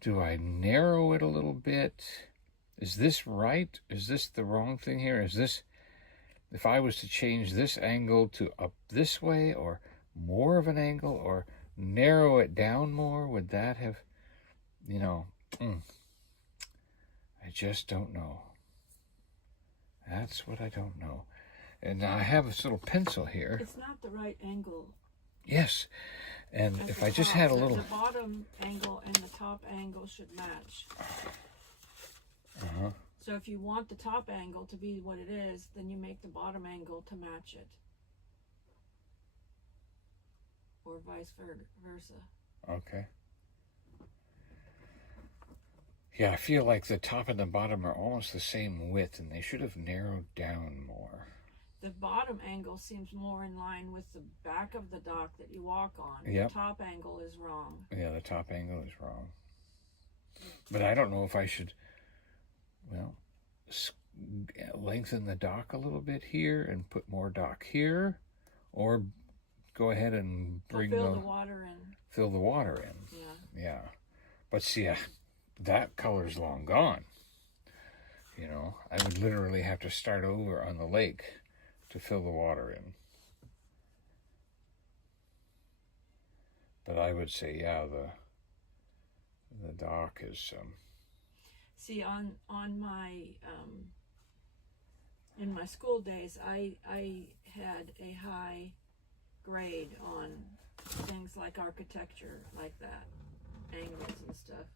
Do I narrow it a little bit? Is this right? Is this the wrong thing here? Is this, if I was to change this angle to up this way, or more of an angle, or narrow it down more, would that have, I just don't know. That's what I don't know. And I have this little pencil here. It's not the right angle. Yes. And if I just had a little... The bottom angle and the top angle should match. Uh-huh. So if you want the top angle to be what it is, then you make the bottom angle to match it. Or vice versa. Okay. Yeah, I feel like the top and the bottom are almost the same width, and they should have narrowed down more. The bottom angle seems more in line with the back of the dock that you walk on. Yep. The top angle is wrong. Yeah, the top angle is wrong. But I don't know if I should, lengthen the dock a little bit here and put more dock here, or go ahead and bring fill the water in. Fill the water in. Yeah. Yeah. But see, that color's long gone. I would literally have to start over on the lake to fill the water in. But I would say, yeah, the dock is... See, on my in my school days, I had a high grade on things like architecture, like that, angles and stuff.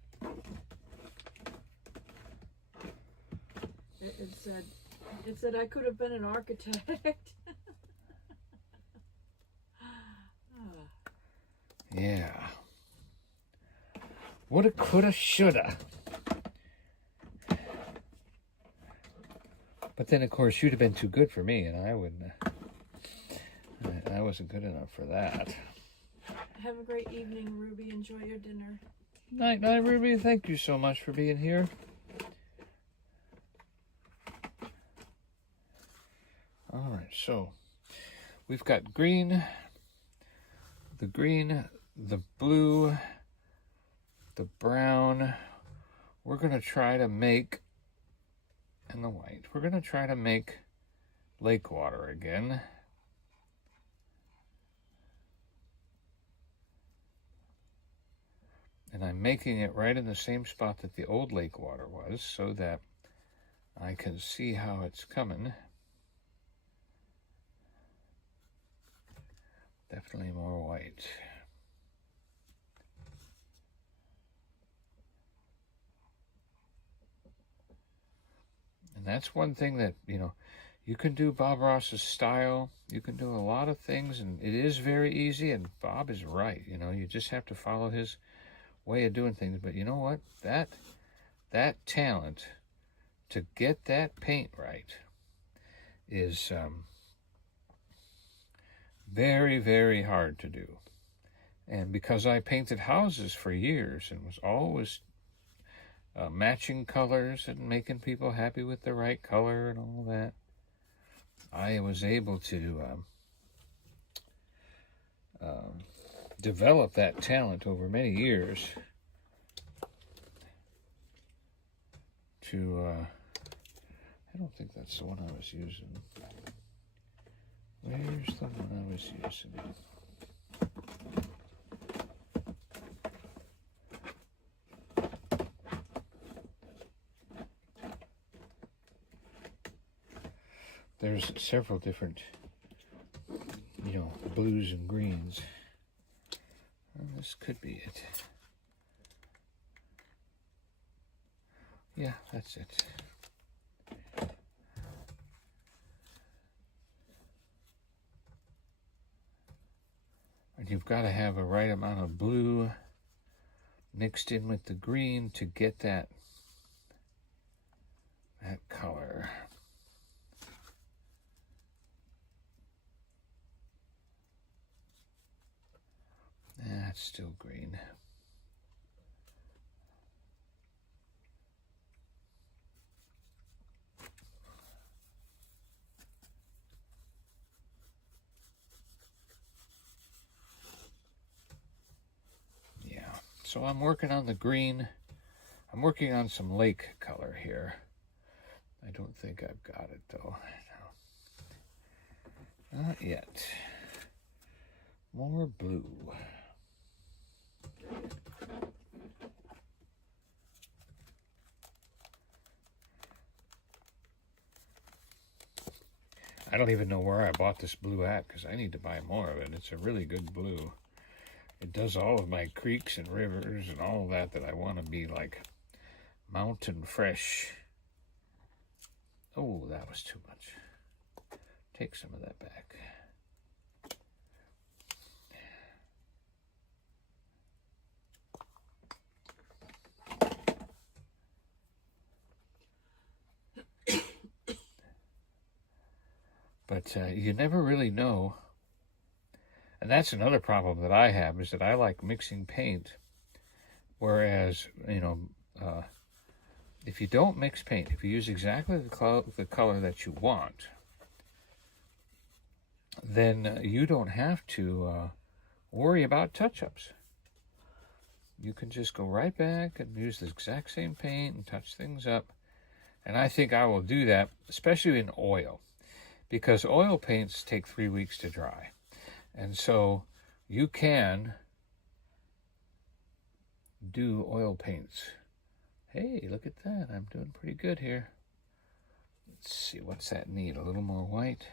It said I could have been an architect. Yeah. Woulda, coulda, shoulda. But then, of course, you'd have been too good for me, and I wouldn't. I wasn't good enough for that. Have a great evening, Ruby. Enjoy your dinner. Night, night, Ruby. Thank you so much for being here. All right, so we've got green, the blue, the brown. We're going to try to make, and the white. We're going to try to make lake water again. And I'm making it right in the same spot that the old lake water was, so that I can see how it's coming. Definitely more white. And that's one thing that, you can do Bob Ross's style. You can do a lot of things, and it is very easy, and Bob is right. You just have to follow his way of doing things. But you know what? That talent to get that paint right is very, very hard to do. And because I painted houses for years and was always matching colors and making people happy with the right color and all that, I was able to develop that talent over many years to, I don't think that's the one I was using. Where's the one I was using? There's several different, blues and greens. Well, this could be it. Yeah, that's it. And you've got to have a right amount of blue mixed in with the green to get that that color. That's still green. Yeah, so I'm working on the green. I'm working on some lake color here. I don't think I've got it though. No. Not yet. More blue. I don't even know where I bought this blue at because I need to buy more of it. It's a really good blue. It does all of my creeks and rivers and all that I want to be like mountain fresh. Oh, that was too much. Take some of that back. But you never really know. And that's another problem that I have, is that I like mixing paint. Whereas, you know, if you don't mix paint, if you use exactly the color that you want, then you don't have to worry about touch-ups. You can just go right back and use the exact same paint and touch things up. And I think I will do that, especially in oil, because oil paints take 3 weeks to dry. And so you can do oil paints. Hey, look at that. I'm doing pretty good here. Let's see, what's that need? A little more white?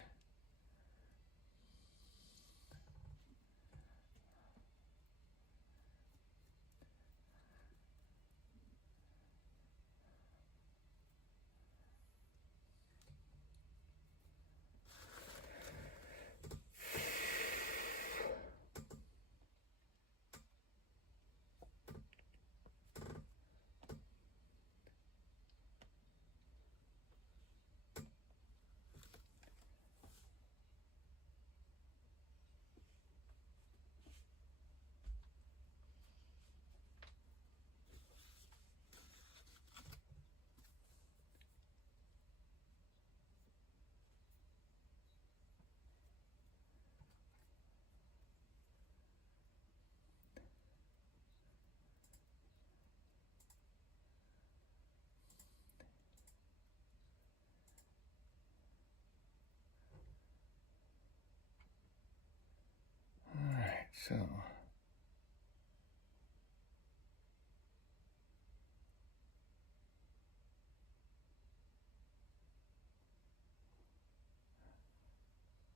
So,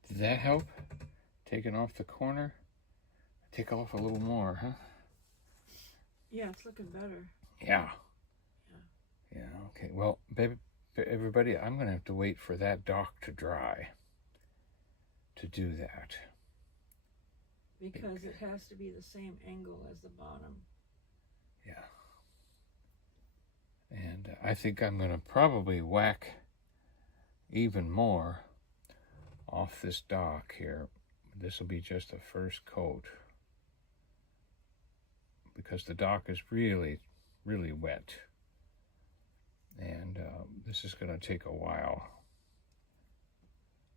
did that help? Taking off the corner? Take off a little more, huh? Yeah, it's looking better. Yeah. Yeah, okay. Well, baby, everybody, I'm going to have to wait for that dock to dry to do that. Because it has to be the same angle as the bottom. Yeah. And I think I'm going to probably whack even more off this dock here. This will be just a first coat, because the dock is really, really wet. And this is going to take a while.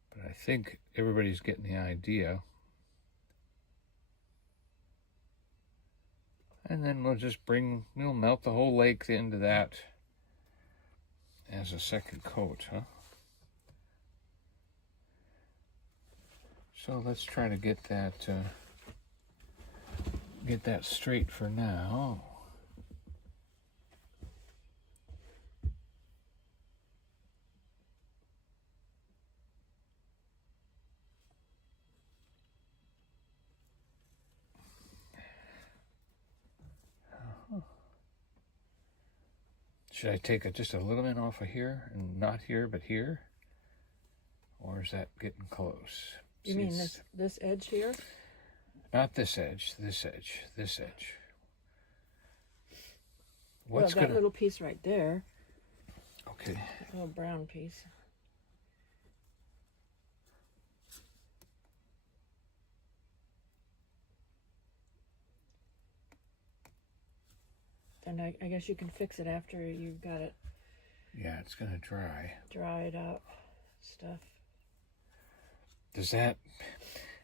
But I think everybody's getting the idea. And then we'll just we'll melt the whole lake into that as a second coat, huh? So let's try to get that straight for now. Should I take just a little bit off of here, and not here, but here? Or is that getting close? You mean this edge here? Not this edge, this edge, this edge. Well, that little piece right there. Okay. A little brown piece. And I guess you can fix it after you've got it Yeah, it's gonna dry. dried up stuff. Does that?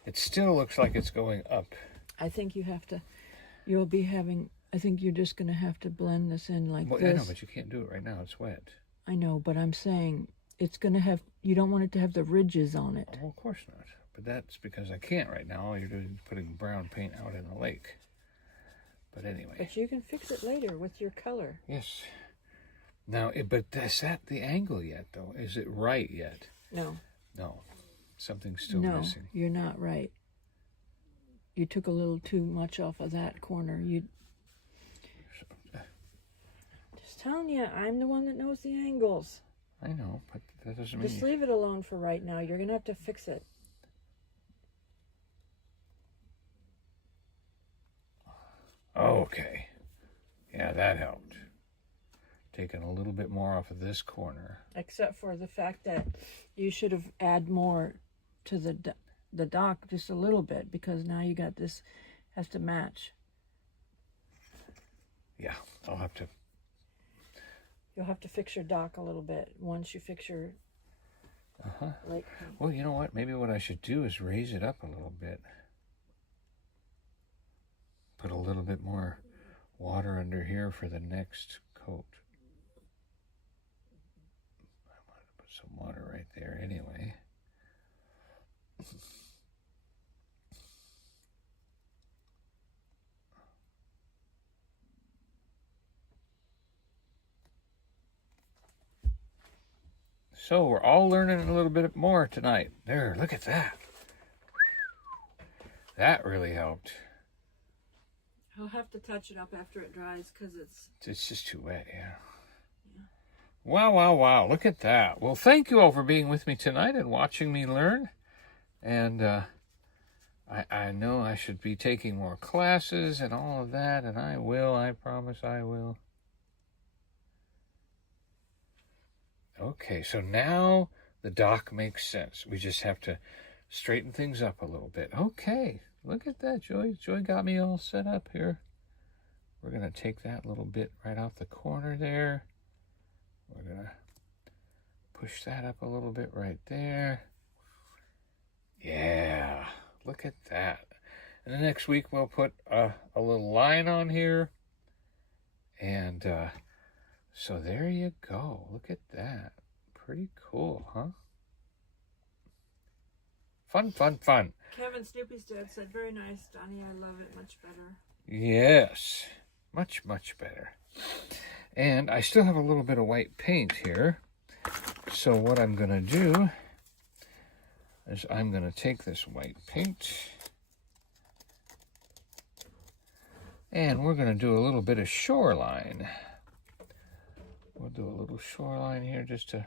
It still looks like it's going up. I think you'll be having, I think you're just going to have to blend this in like Well, this. I know, but you can't do it right now. It's wet. I know, but I'm saying it's going to have, you don't want it to have the ridges on it. Oh, of course not. But that's because I can't right now. All you're doing is putting brown paint out in the lake. But anyway. But you can fix it later with your color. Yes. Now, but is that the angle yet, though? Is it right yet? No. No. Something's still missing. No, you're not right. You took a little too much off of that corner. Just telling you, I'm the one that knows the angles. I know, but that doesn't mean... Just leave it alone for right now. You're going to have to fix it. Okay. Yeah, that helped. Taking a little bit more off of this corner. Except for the fact that you should have add more to the dock just a little bit, because now you got this has to match. Yeah, I'll have to... You'll have to fix your dock a little bit once you fix your lake paint. Well, you know what? Maybe what I should do is raise it up a little bit. Put a little bit more water under here for the next coat. I want to put some water right there anyway. So we're all learning a little bit more tonight. There, look at that. That really helped. I'll have to touch it up after it dries because It's just too wet, yeah. Wow, wow, wow. Look at that. Well, thank you all for being with me tonight and watching me learn. And I know I should be taking more classes and all of that, and I will. I promise I will. Okay, so now the dock makes sense. We just have to straighten things up a little bit. Okay, look at that, Joy. Joy got me all set up here. We're going to take that little bit right off the corner there. We're going to push that up a little bit right there. Yeah, look at that. And the next week we'll put a little line on here. And so there you go. Look at that. Pretty cool, huh? Fun, fun, fun. Kevin Snoopy's dad said, very nice, Donny. I love it much better. Yes, much, much better. And I still have a little bit of white paint here. So what I'm going to do is I'm going to take this white paint and we're going to do a little bit of shoreline. We'll do a little shoreline here just to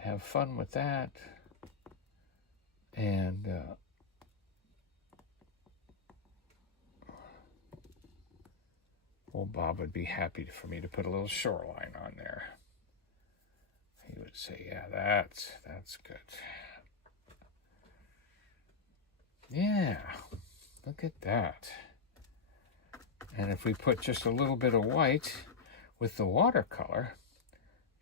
have fun with that. And old Bob would be happy for me to put a little shoreline on there. He would say, yeah, that's good. Yeah, look at that. And if we put just a little bit of white with the watercolor,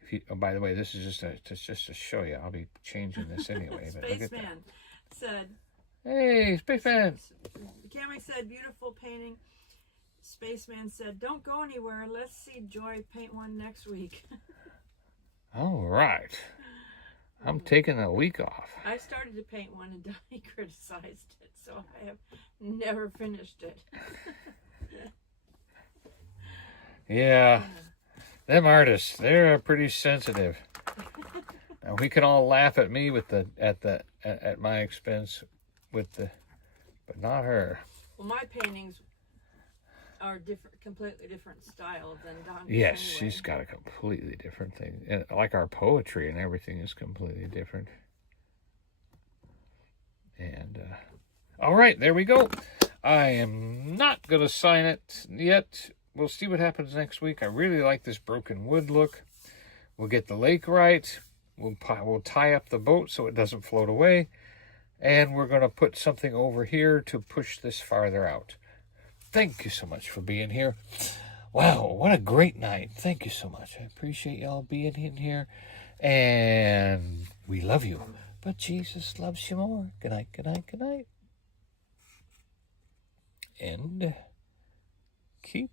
if you, oh, by the way, this is just to show you. I'll be changing this anyway. But look at that. Spaceman said, hey, Spaceman. Cammy said, beautiful painting. Spaceman said, don't go anywhere. Let's see Joy paint one next week. All right. I'm taking a week off. I started to paint one and Donny criticized it, so I have never finished it. Yeah. Them artists, they're pretty sensitive. Now we can all laugh at me with at my expense with the, but not her. Well, my paintings are completely different style than Donny's. Yes, anyway. she's got a completely different thing. And like our poetry and everything is completely different. And all right, there we go. I am not going to sign it yet. We'll see what happens next week. I really like this broken wood look. We'll get the lake right. We'll tie up the boat so it doesn't float away. And we're going to put something over here to push this farther out. Thank you so much for being here. Wow, what a great night. Thank you so much. I appreciate y'all being in here. And we love you. But Jesus loves you more. Good night, good night, good night. And keep